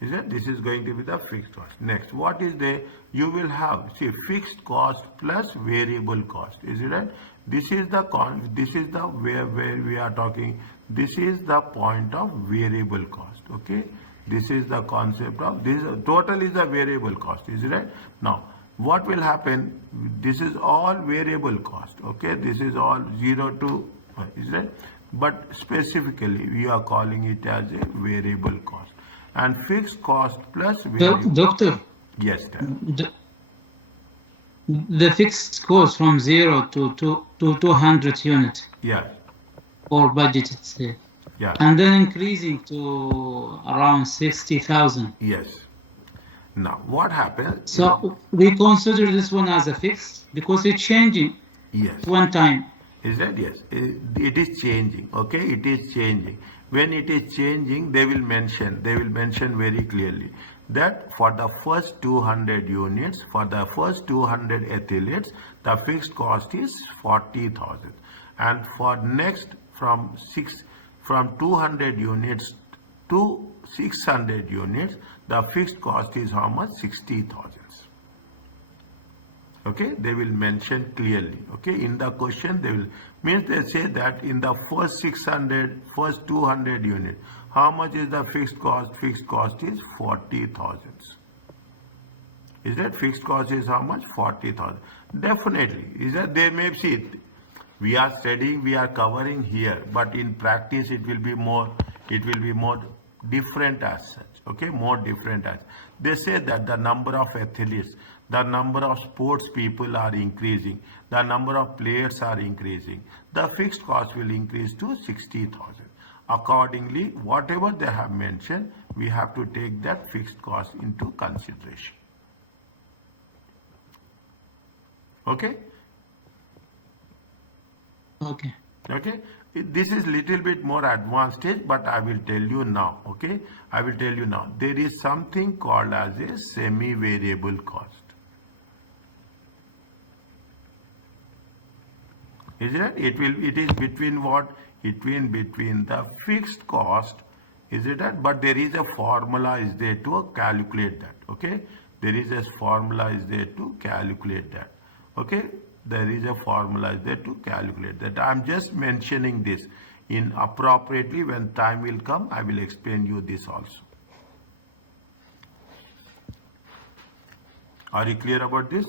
Is it? This is going to be the fixed cost. Next, what is the, you will have, see, fixed cost plus variable cost. Is it right? This is the where we are talking. This is the point of variable cost. Okay. This is the concept of this. Total is the variable cost. Is it right? Now, what will happen? This is all variable cost. Okay. This is all 0 to is that? But specifically, we are calling it as a variable cost. And fixed cost plus variable. Doctor, Yes, sir. the fixed cost from 0 to 200 units Yeah, or budgeted, yeah, and then increasing to around 60,000. yes. Now, what happens? So we consider this one as a fixed because it's changing Yes. one time. Is that? Yes. It is changing. Okay, it is changing. When it is changing, they will mention very clearly that for the first 200 units, for the first 200 athletes, the fixed cost is 40,000, and for next from 200 units to 600 units, the fixed cost is how much? 60,000. Okay, they will mention clearly. Okay, in the question they will, means they say that in the first 200 unit, how much is the fixed cost? Fixed cost is 40,000. Is that fixed cost is how much? 40,000. Definitely. Is that they may see it. We are studying, we are covering here, but in practice it will be more different as such. Okay, more different as. They say that the number of athletes, the number of sports people are increasing, the number of players are increasing, the fixed cost will increase to 60,000. Accordingly, whatever they have mentioned, we have to take that fixed cost into consideration. Okay? Okay. Okay, this is little bit more advanced stage, but I will tell you now. Okay, I will tell you now. There is something called as a semi-variable cost. Is it? It is between what? Between the fixed cost. Is it that? But there is a formula is there to calculate that. Okay, there is a formula is there to calculate that. Okay, there is a formula is there to calculate that. I am just mentioning this in appropriately. When time will come, I will explain you this also. Are you clear about this?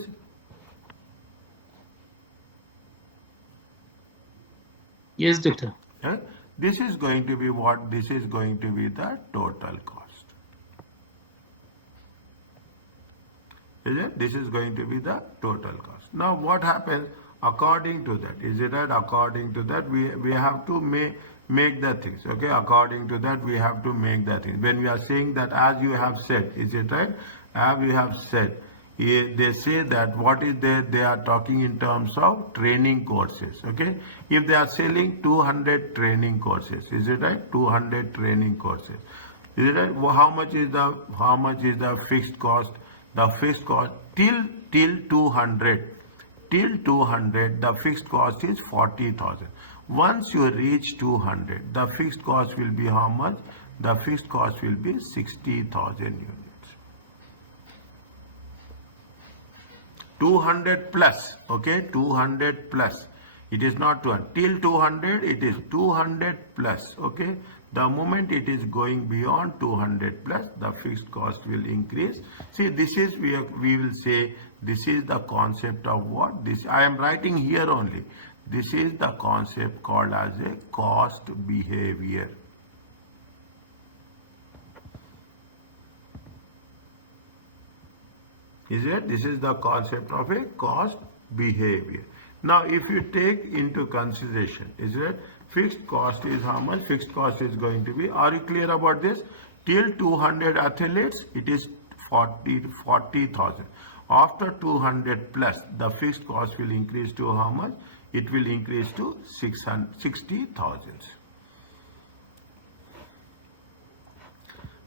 Yes, doctor. Yeah? This is going to be what? This is going to be the total cost. Is it? This is going to be the total cost. Now what happens according to that? Is it right? According to that, we have to make the things. Okay, according to that, we have to make the things. When we are saying that, as you have said, is it right? As we have said, they say that what is there? They are talking in terms of training courses. Okay, if they are selling 200 training courses, is it right? 200 training courses. Is it right? Well, how much is the fixed cost? The fixed cost till 200, the fixed cost is 40,000. Once you reach 200, the fixed cost will be how much? The fixed cost will be 60,000 units. 200 plus, okay, 200 plus. It is not 200. Till 200, it is 200 plus, okay. The moment it is going beyond 200 plus, the fixed cost will increase. See, this is, we will say, this is the concept of what? This, I am writing here only. This is the concept called as a cost behavior. Is it? This is the concept of a cost behavior. Now, if you take into consideration, is it? Fixed cost is how much? Fixed cost is going to be, are you clear about this? Till 200 athletes, it is 40,000. After 200 plus, the fixed cost will increase to how much? It will increase to 60,000.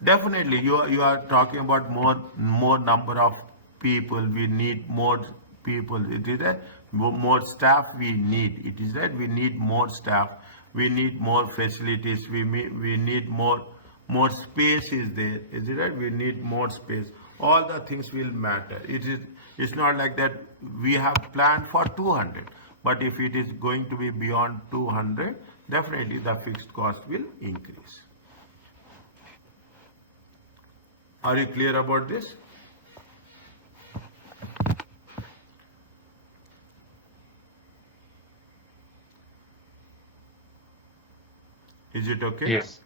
Definitely, you are talking about more number of people. We need more people. It is that more staff we need. It is that we need more staff. We need more facilities. We need more space is there. Is it right? We need more space. All the things will matter. It's not like that we have planned for 200. But if it is going to be beyond 200, definitely the fixed cost will increase. Are you clear about this? Is it okay? Yes.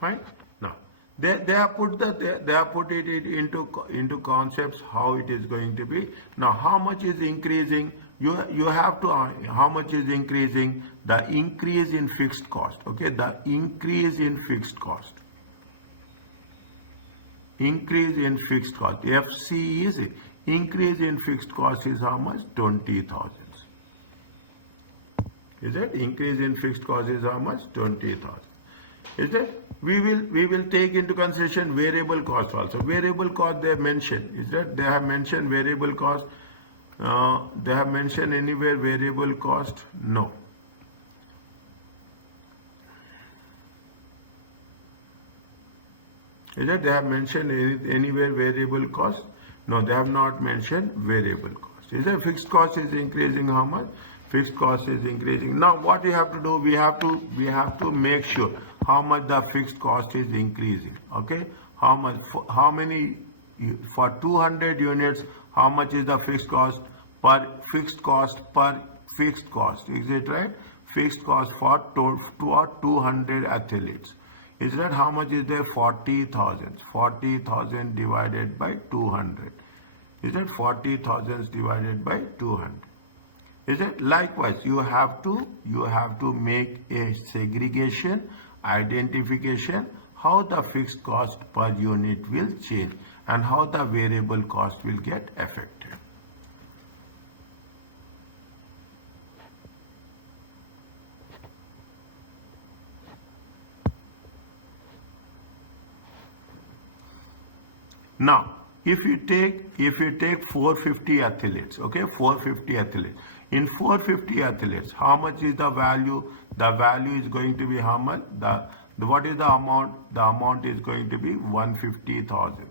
Fine. Now they have put they have put it into concepts how it is going to be. Now how much is increasing? You have to how much is increasing? The increase in fixed cost. Okay, the increase in fixed cost. Increase in fixed cost. FC is increase in fixed cost is how much? 20,000. Is it? Increase in fixed cost is how much? 20,000. Is it? We will take into consideration variable cost also. Variable cost they have mentioned. Is that they have mentioned variable cost? They have mentioned anywhere variable cost? No. Is that they have mentioned anywhere variable cost? No, they have not mentioned variable cost. Is that fixed cost is increasing how much? Fixed cost is increasing. Now what we have to do? We have to make sure how much the fixed cost is increasing. Okay, how much? How many for 200 units? How much is the fixed cost per fixed cost per fixed cost? Is it right? Fixed cost for 200 athletes. Is that how much is there? 40,000. 40,000 divided by 200. Is that 40,000 divided by 200? Is it? Likewise, you have to make a segregation, identification, how the fixed cost per unit will change and how the variable cost will get affected. Now, if you take 450 athletes, okay, 450 athletes. In 450 athletes, how much is the value? The value is going to be how much? What is the amount? The amount is going to be 150,000.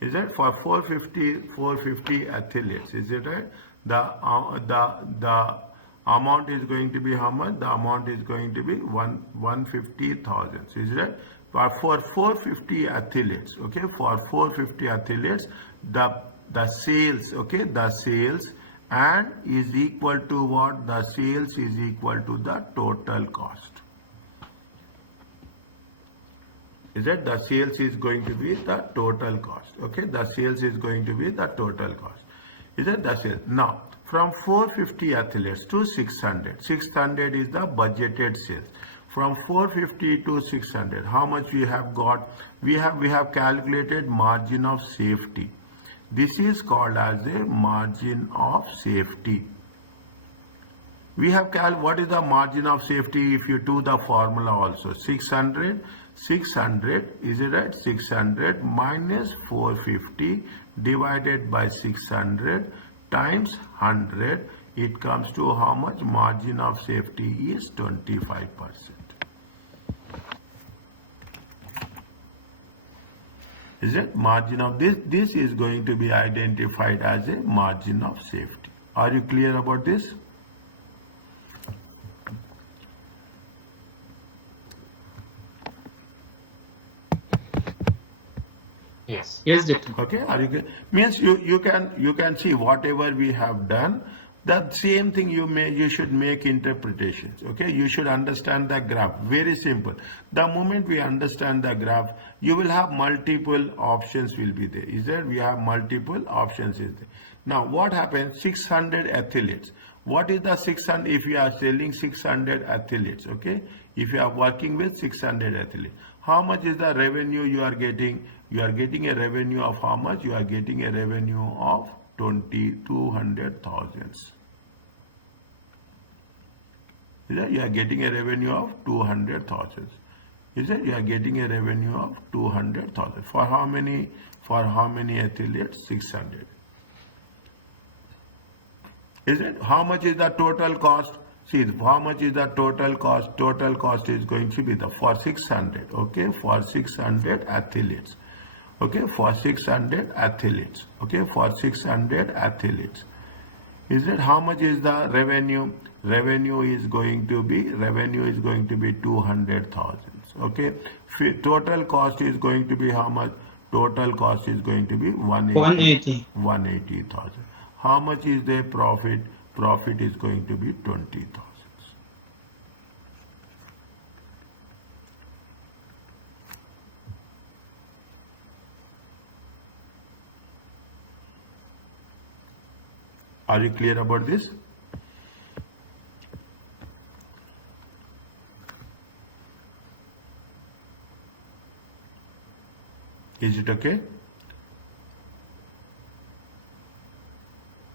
Is that for 450 athletes? Is it right? The amount is going to be how much? The amount is going to be 150,000. Is it right? But for 450 athletes, okay, for 450 athletes, the sales, okay, the sales and is equal to what? The sales is equal to the total cost. Is that the sales is going to be the total cost? Okay, the sales is going to be the total cost. Is that the sales? Now, from 450 athletes to 600, 600 is the budgeted sales. From 450 to 600, how much we have got? We have calculated margin of safety. This is called as a margin of safety. We have what is the margin of safety? If you do the formula also, 600 is it right? 600 minus 450 divided by 600 times 100. It comes to how much? Margin of safety is 25%. Is it? Margin of this is going to be identified as a margin of safety. Are you clear about this? Yes. Yes, doctor. Okay, are you clear? Means you can see whatever we have done. That same thing you should make interpretations. Okay, you should understand the graph. Very simple. The moment we understand the graph, you will have multiple options will be there. Is there? We have multiple options is there. Now what happens? 600 athletes. What is the 600? If you are selling 600 athletes, okay, if you are working with 600 athletes, how much is the revenue you are getting? You are getting a revenue of how much? You are getting a revenue of 200,000. Is that you are getting a revenue of 200,000? Is that you are getting a revenue of 200,000 for how many? For how many athletes? 600. Is it? How much is the total cost? See, how much is the total cost? Total cost is going to be the for 600. Okay, for 600 athletes. Okay, for 600 athletes. Okay, for 600 athletes. Is it? How much is the revenue? Revenue is going to be 200,000. Okay, total cost is going to be how much? Total cost is going to be 180,000. How much is the profit? Profit is going to be 20,000. Are you clear about this? Is it okay?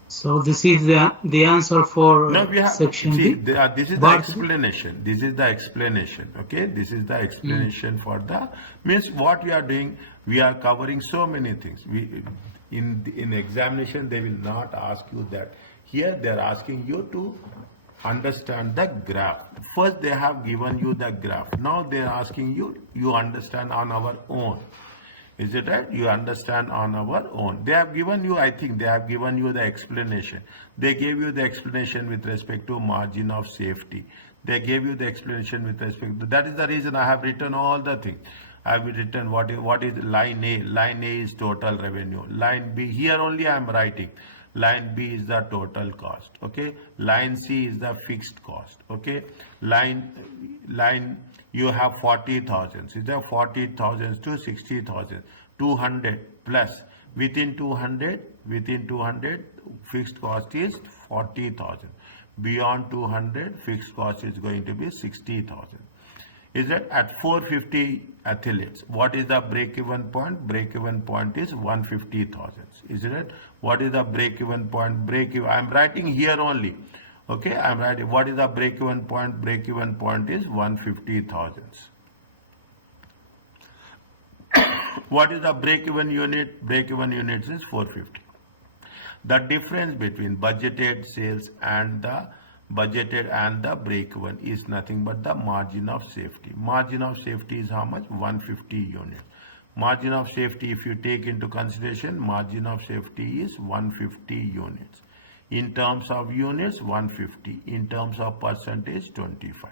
So this is the answer for No, we have, section see, B. this is the Part B. explanation. This is the explanation, okay? This is the explanation for the, means what we are doing, we are covering so many things. In examination, they will not ask you that. Here, they are asking you to understand the graph. First, they have given you the graph. Now, they are asking you understand on our own. Is it right? You understand on our own. They have given you, I think they have given you the explanation. They gave you the explanation with respect to margin of safety. They gave you the explanation with respect to, that is the reason I have written all the things. I have written what is line A. Line A is total revenue. Line B, here only I am writing. Line B is the total cost. Okay. Line C is the fixed cost. Okay. Line you have 40,000. Is there 40,000 to 60,000? 200 plus. Within 200 fixed cost is 40,000. Beyond 200 fixed cost is going to be 60,000. Is that at 450 athletes? What is the break-even point? Break-even point is 150,000. Is it? What is the break-even point? Break-even. I am writing here only. Okay, I am writing. What is the break-even point? Break-even point is 150,000. What is the break-even unit? Break-even units is 450. The difference between budgeted sales and the break-even is nothing but the margin of safety. Margin of safety is how much? 150 units. Margin of safety, if you take into consideration, margin of safety is 150 units. In terms of units, 150. In terms of percentage, 25.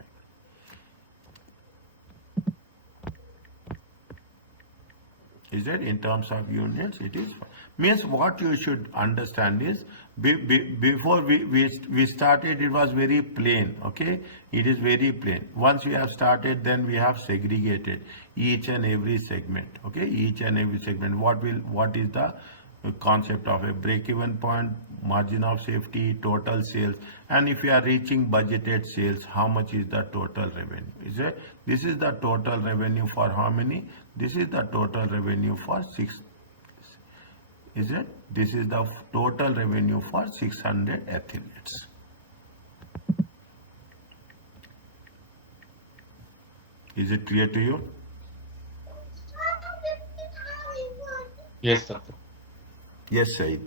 Is that in terms of units? It is. Means what you should understand is, before we started, it was very plain. Okay, it is very plain. Once we have started, then we have segregated each and every segment. Okay, each and every segment. What is the concept of a break-even point, margin of safety, total sales, and if you are reaching budgeted sales, how much is the total revenue? Is it? This is the total revenue for how many? This is the total revenue for 6. Is it? This is the total revenue for 600 athletes. Is it clear to you? Yes, doctor. Yes, Said.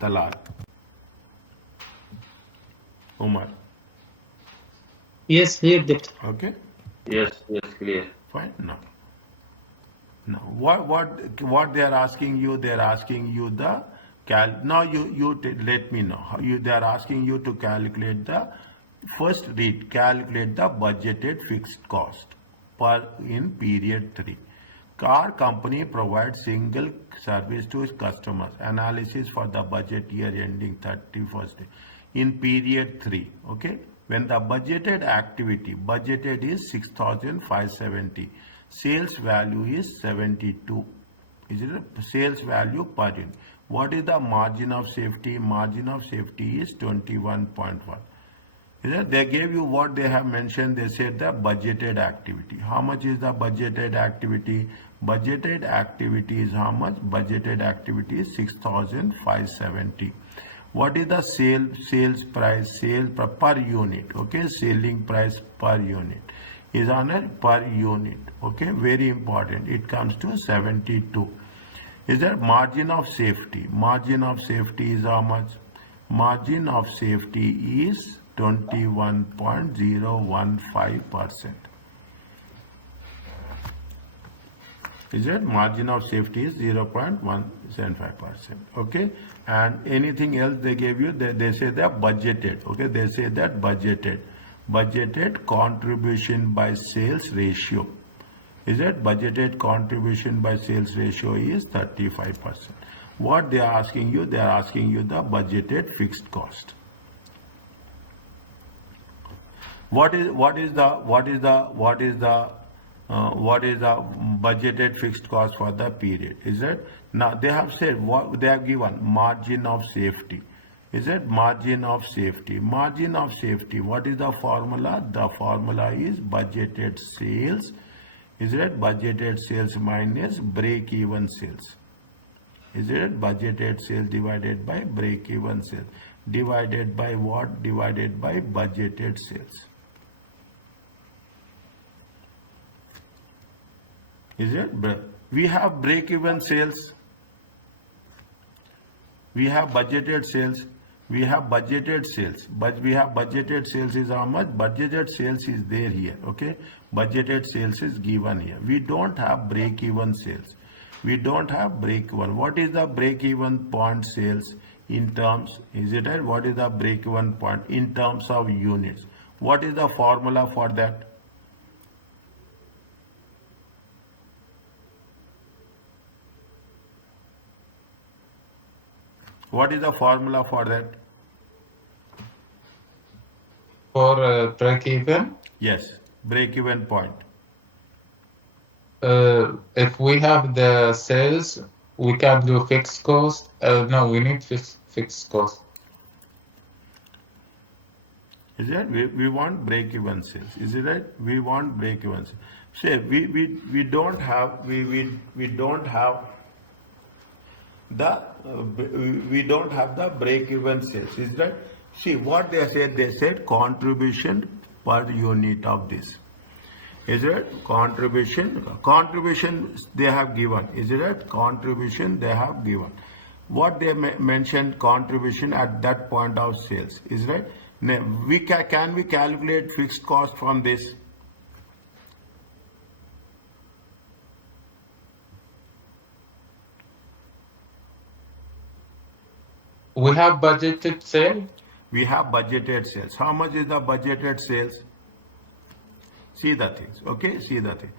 Talal. Umar. Yes, clear, doctor. Okay. Yes, clear. Fine. Now, what they are asking you? They are asking you the now let me know how they are asking you to calculate the calculate the budgeted fixed cost in period 3. Car company provides single service to its customers. Analysis for the budget year ending 31st in period 3. Okay, when the budgeted is 6,570. Sales value is 72. Is it a sales value per unit? What is the margin of safety? Margin of safety is 21.1. Is it? They gave you what they have mentioned. They said the budgeted activity. How much is the budgeted activity? Budgeted activity is how much? Budgeted activity is 6,570. What is the sales price? Per unit. Okay, selling price per unit is on a per unit. Okay, very important. It comes to 72. Is there margin of safety? Margin of safety is how much? Margin of safety is 21.015%. Is it? Margin of safety is 0.175%. Okay, and anything else they gave you, they say that budgeted. Okay, they say that budgeted contribution by sales ratio. Is it? Budgeted contribution by sales ratio is 35%. What they are asking you? They are asking you the budgeted fixed cost. What is the budgeted fixed cost for the period? Is it now they have said what they have given margin of safety. Is it margin of safety? Margin of safety. What is the formula? The formula is budgeted sales. Is it budgeted sales minus break even sales? Is it budgeted sales divided by break even sales? Divided by what? Divided by budgeted sales. Is it? We have break even sales. We have budgeted sales. We have budgeted sales. But we have budgeted sales is how much? Budgeted sales is there here. Okay. Budgeted sales is given here. We don't have break even sales. We don't have break even. What is the break even point sales in terms? Is it right? What is the break even point in terms of units? What is the formula for that? What is the formula for that? For break even, Yes, break even point. if we have the sales, we can do fixed cost. No, we need fixed cost. Is it? We want break even sales. Is it right? We want break even sales. Say we don't have we don't have the we don't have the break even sales. Is that? See what they said? They said contribution per unit of this. Is it contribution? Contribution they have given. Is it right? Contribution they have given. What they mentioned contribution at that point of sales. Is right? Now, can we calculate fixed cost from this? We have budgeted sale. We have budgeted sales. How much is the budgeted sales? See the things, okay? See the thing.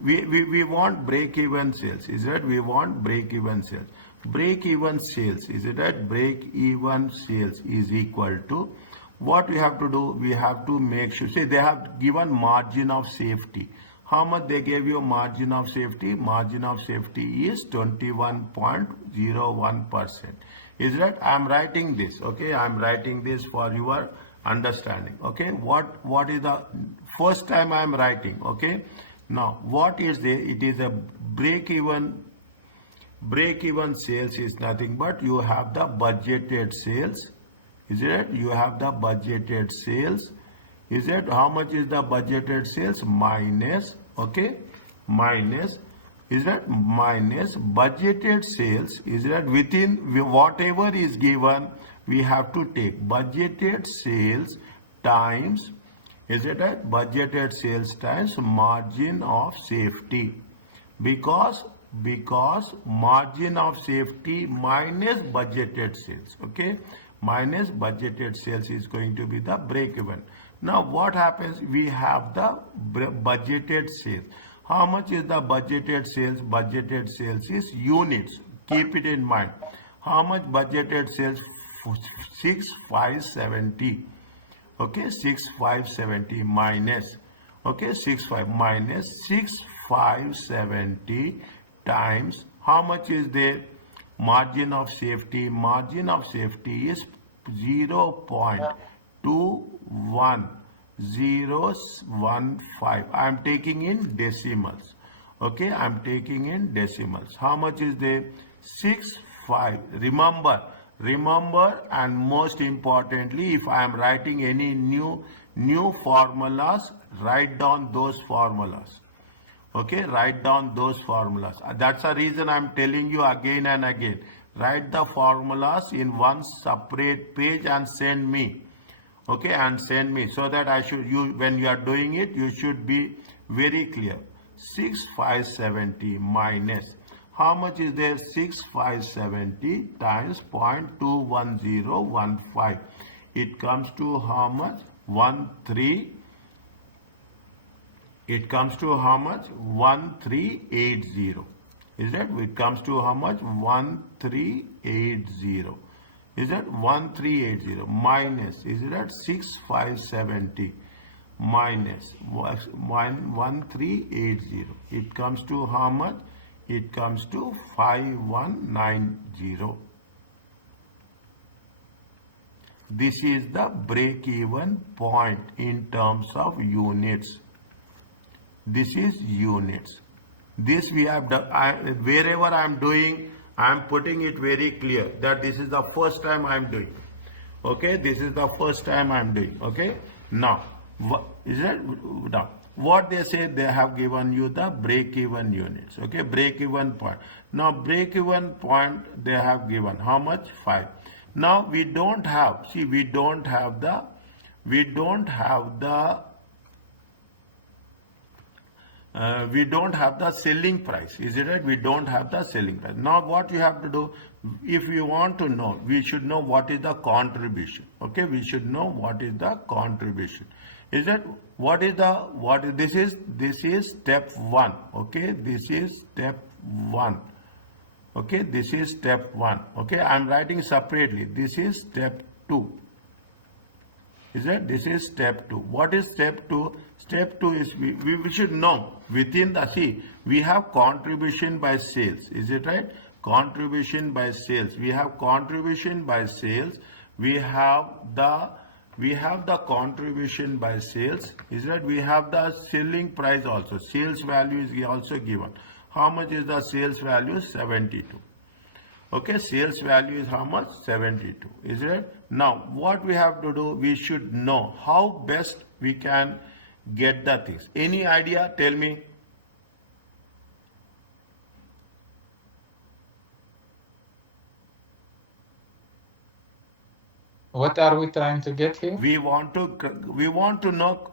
We want break-even sales. Is that we want break-even sales? Break-even sales, is it that break-even sales is equal to what we have to do? We have to make sure. See, they have given margin of safety. How much they gave you margin of safety? Margin of safety is 21.01%. Is that I am writing this, okay? I am writing this for your understanding, okay? What is the first time I am writing, okay? Now, what is there? It is a break-even sales is nothing but you have the budgeted sales. Is it? You have the budgeted sales. Is it? How much is the budgeted sales? Minus, okay? Minus. Is that minus budgeted sales? Is that within whatever is given, we have to take budgeted sales times, is it right? Budgeted sales times margin of safety. Because margin of safety minus budgeted sales, okay? Minus budgeted sales is going to be the break even. Now what happens? We have the budgeted sales. How much is the budgeted sales? Budgeted sales is units. Keep it in mind. How much budgeted sales? 6,570. Okay, 6,570 minus. Okay, 6,5 minus 6,570 times. How much is there? Margin of safety. Margin of safety is 0.21015. I am taking in decimals. Okay, I am taking in decimals. How much is there? 6,5. Remember, and most importantly, if I am writing any new formulas, write down those formulas. Okay, write down those formulas. That's the reason I'm telling you again and again. Write the formulas in one separate page and send me. Okay, and send me so that when you are doing it, you should be very clear. 6,570 minus. How much is there? 6,570 times 0.21015. It comes to how much? 13. It comes to how much? 1380. Is that? It comes to how much? 1380. Is that 1380 minus? Is that 6,570 minus 1380. It comes to how much? It comes to 5190. This is the break-even point in terms of units. This is units. This we have done. Wherever I am doing, I am putting it very clear that this is the first time I am doing. Okay, this is the first time I am doing. Okay, now is it now? What they say, they have given you the break-even units. Okay, break-even point. Now break-even point they have given how much? 5. Now we don't have. See, we don't have the selling price. Is it right? We don't have the selling price. Now what you have to do, if we want to know, we should know what is the contribution. Okay, we should know what is the contribution. Is that this is step 1. Okay, this is step 1. Okay, this is step 1. Okay, I am writing separately. This is step 2. Is that this is step 2? What is step 2? Step 2 is we should know within the, see, we have contribution by sales. Is it right? Contribution by sales. We have contribution by sales. We have the contribution by sales. Is that we have the selling price also. Sales value is also given. How much is the sales value? 72. Okay, sales value is how much? 72. Is it? Now, what we have to do, we should know how best we can get the things. Any idea? Tell me. What are we trying to get here? We want to know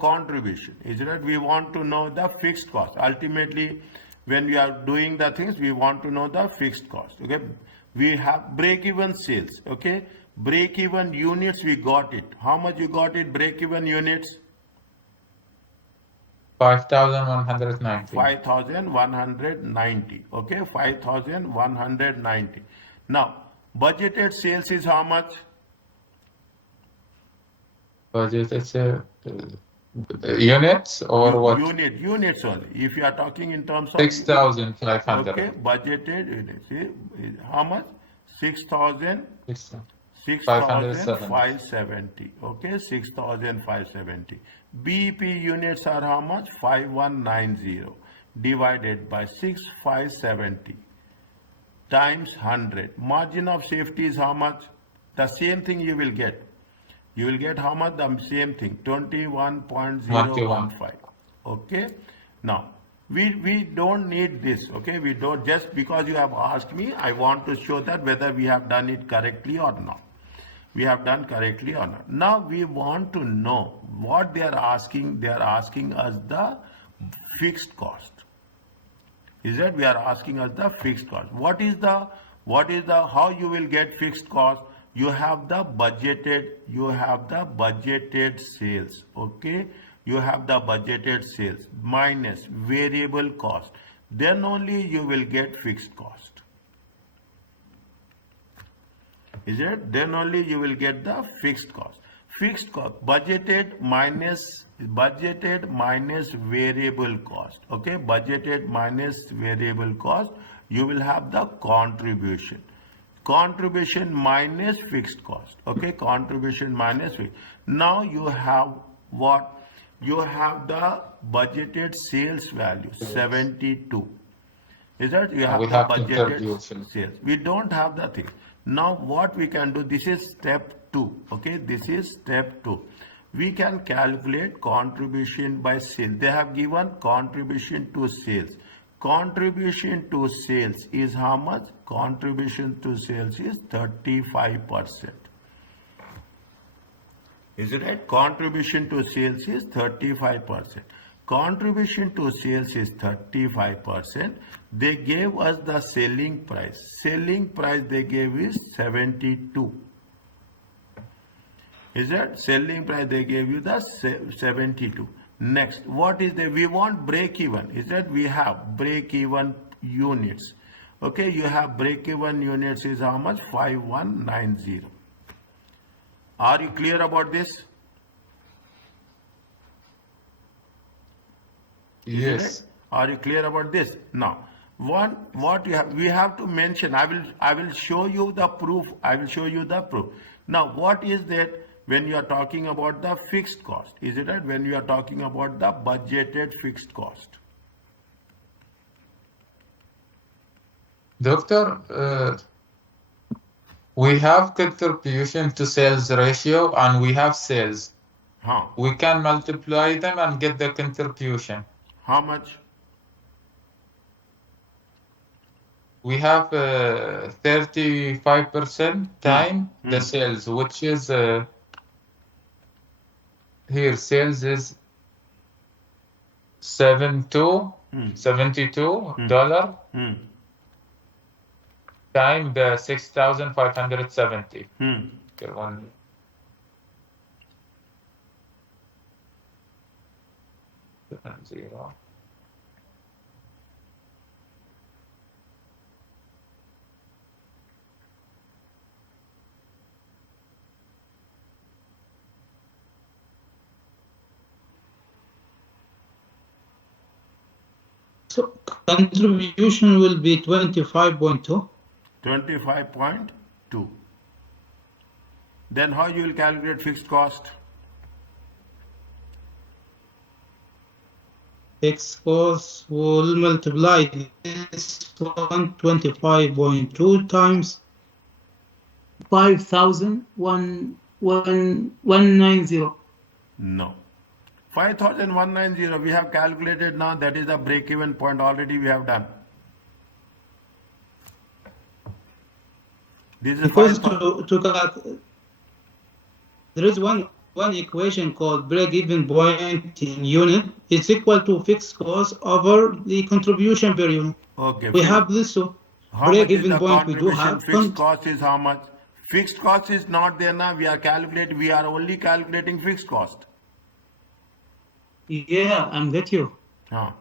contribution. Is it right? We want to know the fixed cost. Ultimately, when we are doing the things, we want to know the fixed cost. Okay, we have break-even sales. Okay, break-even units, we got it. How much you got it? Break-even units? 5,190. 5,190. Okay, 5,190. Now, budgeted sales is how much? Budget is units or what? Units only. If you are talking in terms of 6,500. okay, budgeted units. See, how much? 6,000. 6,570. Okay, 6,570. BEP units are how much? 5190 divided by 6,570 times 100. Margin of safety is how much? The same thing you will get. You will get how much? The same thing, 21.015. Okay. Now, we don't need this. Okay. We don't, just because you have asked me, I want to show that whether we have done it correctly or not. We have done correctly or not. Now we want to know what they are asking. They are asking us the fixed cost. Is that we are asking us the fixed cost. What is the how you will get fixed cost? You have the budgeted sales. Okay, you have the budgeted sales minus variable cost. Then only you will get fixed cost. Is it? Then only you will get the fixed cost. Fixed cost, budgeted minus variable cost. Okay, budgeted minus variable cost, you will have the contribution. Contribution minus fixed cost. Okay, contribution minus fixed. Now you have what? You have the budgeted sales value 72. Is that you have we the have to budgeted sales? We don't have the thing. Now what we can do, this is step 2. Okay, this is step 2. We can calculate contribution by sales. They have given contribution to sales. Contribution to sales is how much? Contribution to sales is 35%. Is it right? Contribution to sales is 35%. Contribution to sales is 35%. They gave us the selling price. Selling price they gave is 72. Is that selling price they gave you the 72. Next, what is the, we want break even. Is that we have break even units. Okay, you have break even units is how much? 5190. Are you clear about this? Is it Yes. right? Are you clear about this? Now, what we have to mention. I will show you the proof. I will show you the proof. Now, what is that when you are talking about the fixed cost? Is it right? When you are talking about the budgeted fixed cost. Doctor, we have contribution to sales ratio and we have sales. Huh? We can multiply them and get the contribution. How much? We have 35% time the sales, which is here sales is $72 time the 6,570. Okay, one. Zero. So contribution will be 25.2. 25.2. Then how you will calculate fixed cost? Fixed cost will multiply this one 25.2 times 5,190. No. 5,190 we have calculated now. That is the break-even point already we have done. This is Because 5,000. there is one equation called break-even point in unit. It's equal to fixed cost over the contribution per unit. Okay. We have this. So how much is break-even the point we do contribution? have. Fixed cost is how much? Fixed cost is not there now. We are only calculating fixed cost. Yeah, I'm get you. Huh.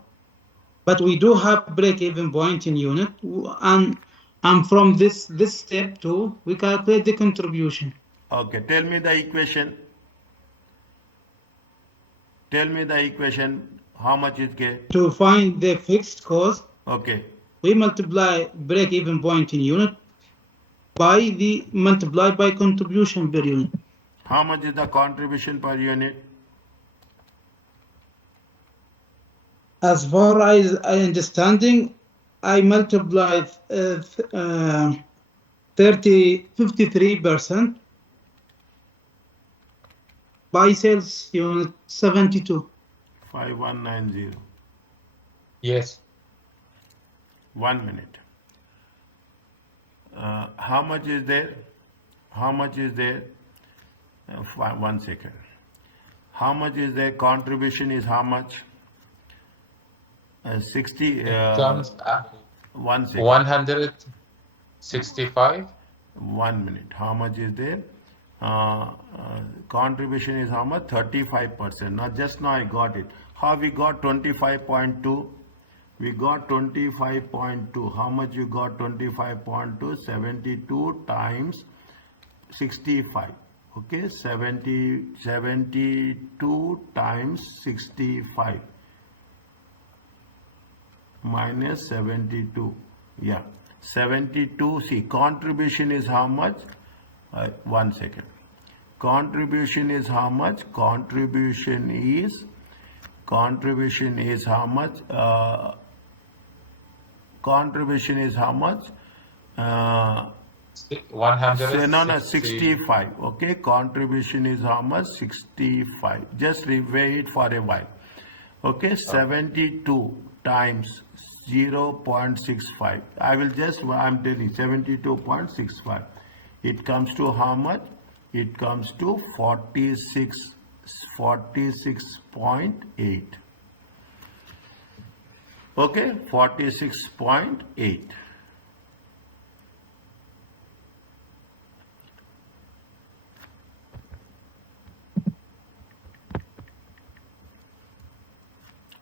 But we do have break-even point in unit, and from this step too, we calculate the contribution. Okay, tell me the equation. Tell me the equation. How much is K? To find the fixed cost, Okay. we multiply break-even point in unit by the multiplied by contribution per unit. How much is the contribution per unit? As far as I understanding, I multiplied 53% by sales unit 72. 5190. Yes. 1 minute. How much is there? How much is there? 1 second. How much is there? Contribution is how much? 60. Comes 1 second. 165. 1 minute. How much is there? Contribution is how much? 35%. Now just now I got it. How we got 25.2? We got 25.2. How much you got 25.2? 72 times 65. Okay, 72 times 65 minus 72. Yeah, 72. See, contribution is how much? 1 second. Contribution is how much? Contribution is how much? Contribution is how much? 65. Okay, contribution is how much? 65. Just wait for a while. Okay, 72 times 0.65. I'm telling 72.65. It comes to how much? It comes to 46.8. Okay, 46.8.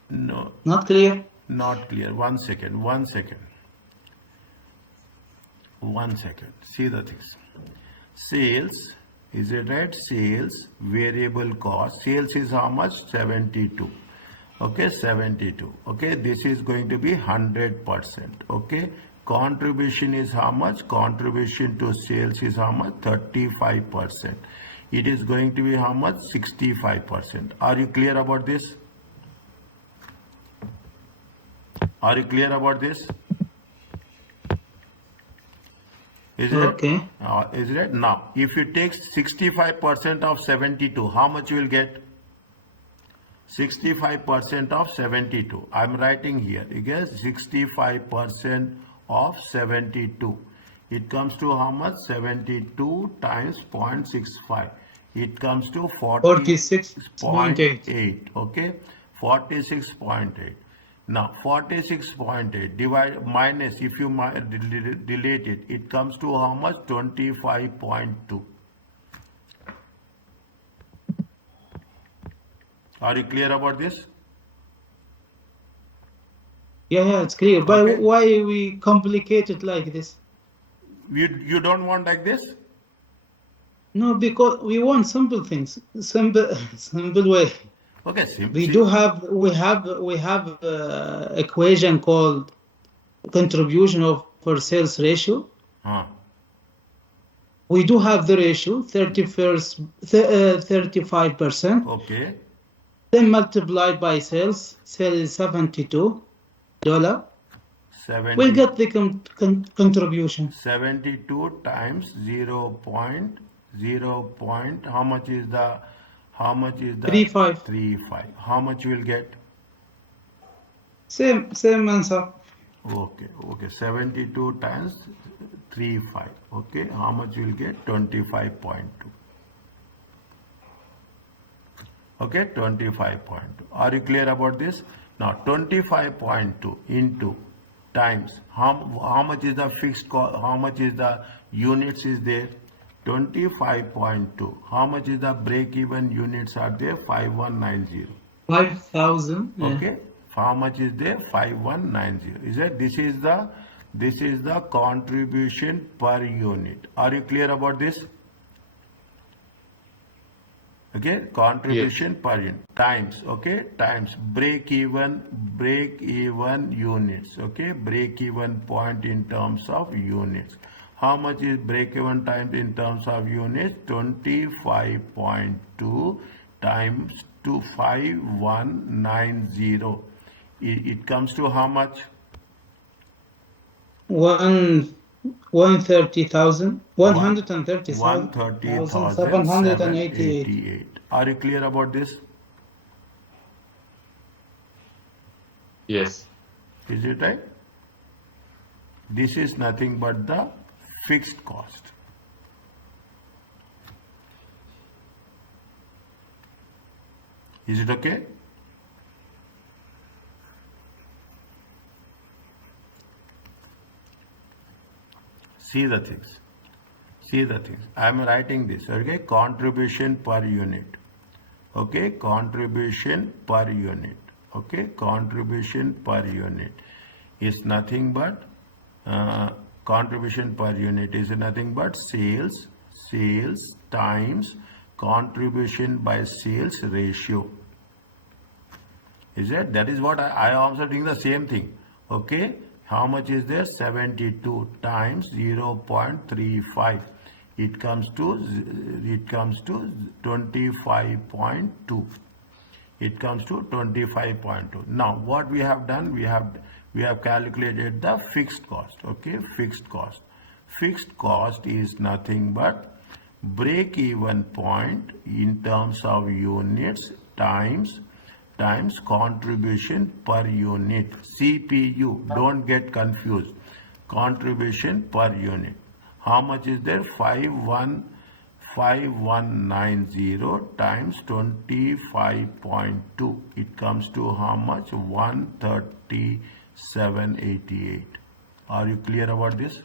No, Not clear? not clear. 1 second. 1 second. 1 second. See the things. Sales, is it right? Sales, variable cost. Sales is how much? 72. Okay, 72. Okay, this is going to be 100%. Okay, contribution is how much? Contribution to sales is how much? 35%. It is going to be how much? 65%. Are you clear about this? Are you clear about this? Is it? Okay. Is it? Now, if you take 65% of 72, how much you will get? 65% of 72. I'm writing here. You get 65% of 72. It comes to how much? 72 times 0.65. It comes to 46.8. Okay, 46.8. Now 46.8 divide minus, if you delete it, it comes to how much? 25.2. Are you clear about this? Yeah, it's clear. But Okay. why we complicate it like this? You don't want like this? No, because we want simple things, simple way. Okay, We have equation called contribution over sales ratio. We do have the ratio 35%. Okay. Then multiplied by sales is $72. We'll 70, get the contribution. 72 times 0 point, how much is the 3.5. 3.5. How much you will get? Same answer. Okay, 72 times 3.5. Okay, how much you will get? 25.2. Okay, 25.2. Are you clear about this? Now 25.2 into times how much is the fixed cost? How much is the units is there? 25.2. How much is the break-even units are there? 5190. 5,000. Yeah. Okay, how much is there? 5190. Is it? This is the contribution per unit. Are you clear about this? Okay, contribution per unit times, okay, times break even units. Okay, break even point in terms of units. How much is break even time in terms of units? 25.2 times 25190. It comes to how much? 130,000. 130,788. Are you clear about this? Yes. Is it right? This is nothing but the fixed cost. Is it okay? See the things. I am writing this. Okay, contribution per unit. Okay, contribution per unit. Okay, contribution per unit is nothing but contribution per unit is nothing but sales times contribution by sales ratio. Is it? That is what I am also doing the same thing. Okay, how much is there? 72 times 0.35. It comes to 25.2. It comes to 25.2. Now what we have done, we have calculated the fixed cost. Okay, fixed cost is nothing but break even point in terms of units times contribution per unit, CPU. Don't get confused. Contribution per unit. How much is there? 5190 times 25.2. It comes to how much? 137.88. Are you clear about this?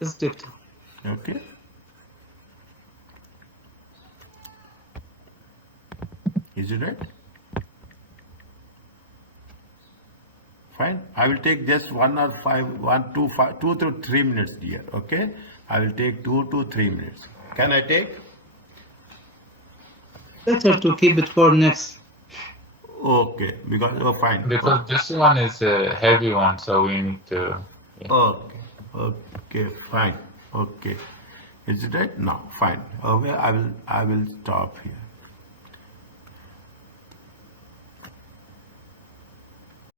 It's it. Okay. Is it right? Fine. I will take just 2 to 3 minutes, dear. Okay. I will take 2 to 3 minutes. Can I take? better to keep it for next. Okay, because, oh, fine. Because this one is a heavy one, so we need to. Yeah. Okay, okay, fine. Okay. Is it right? No, fine. Okay, I will stop here.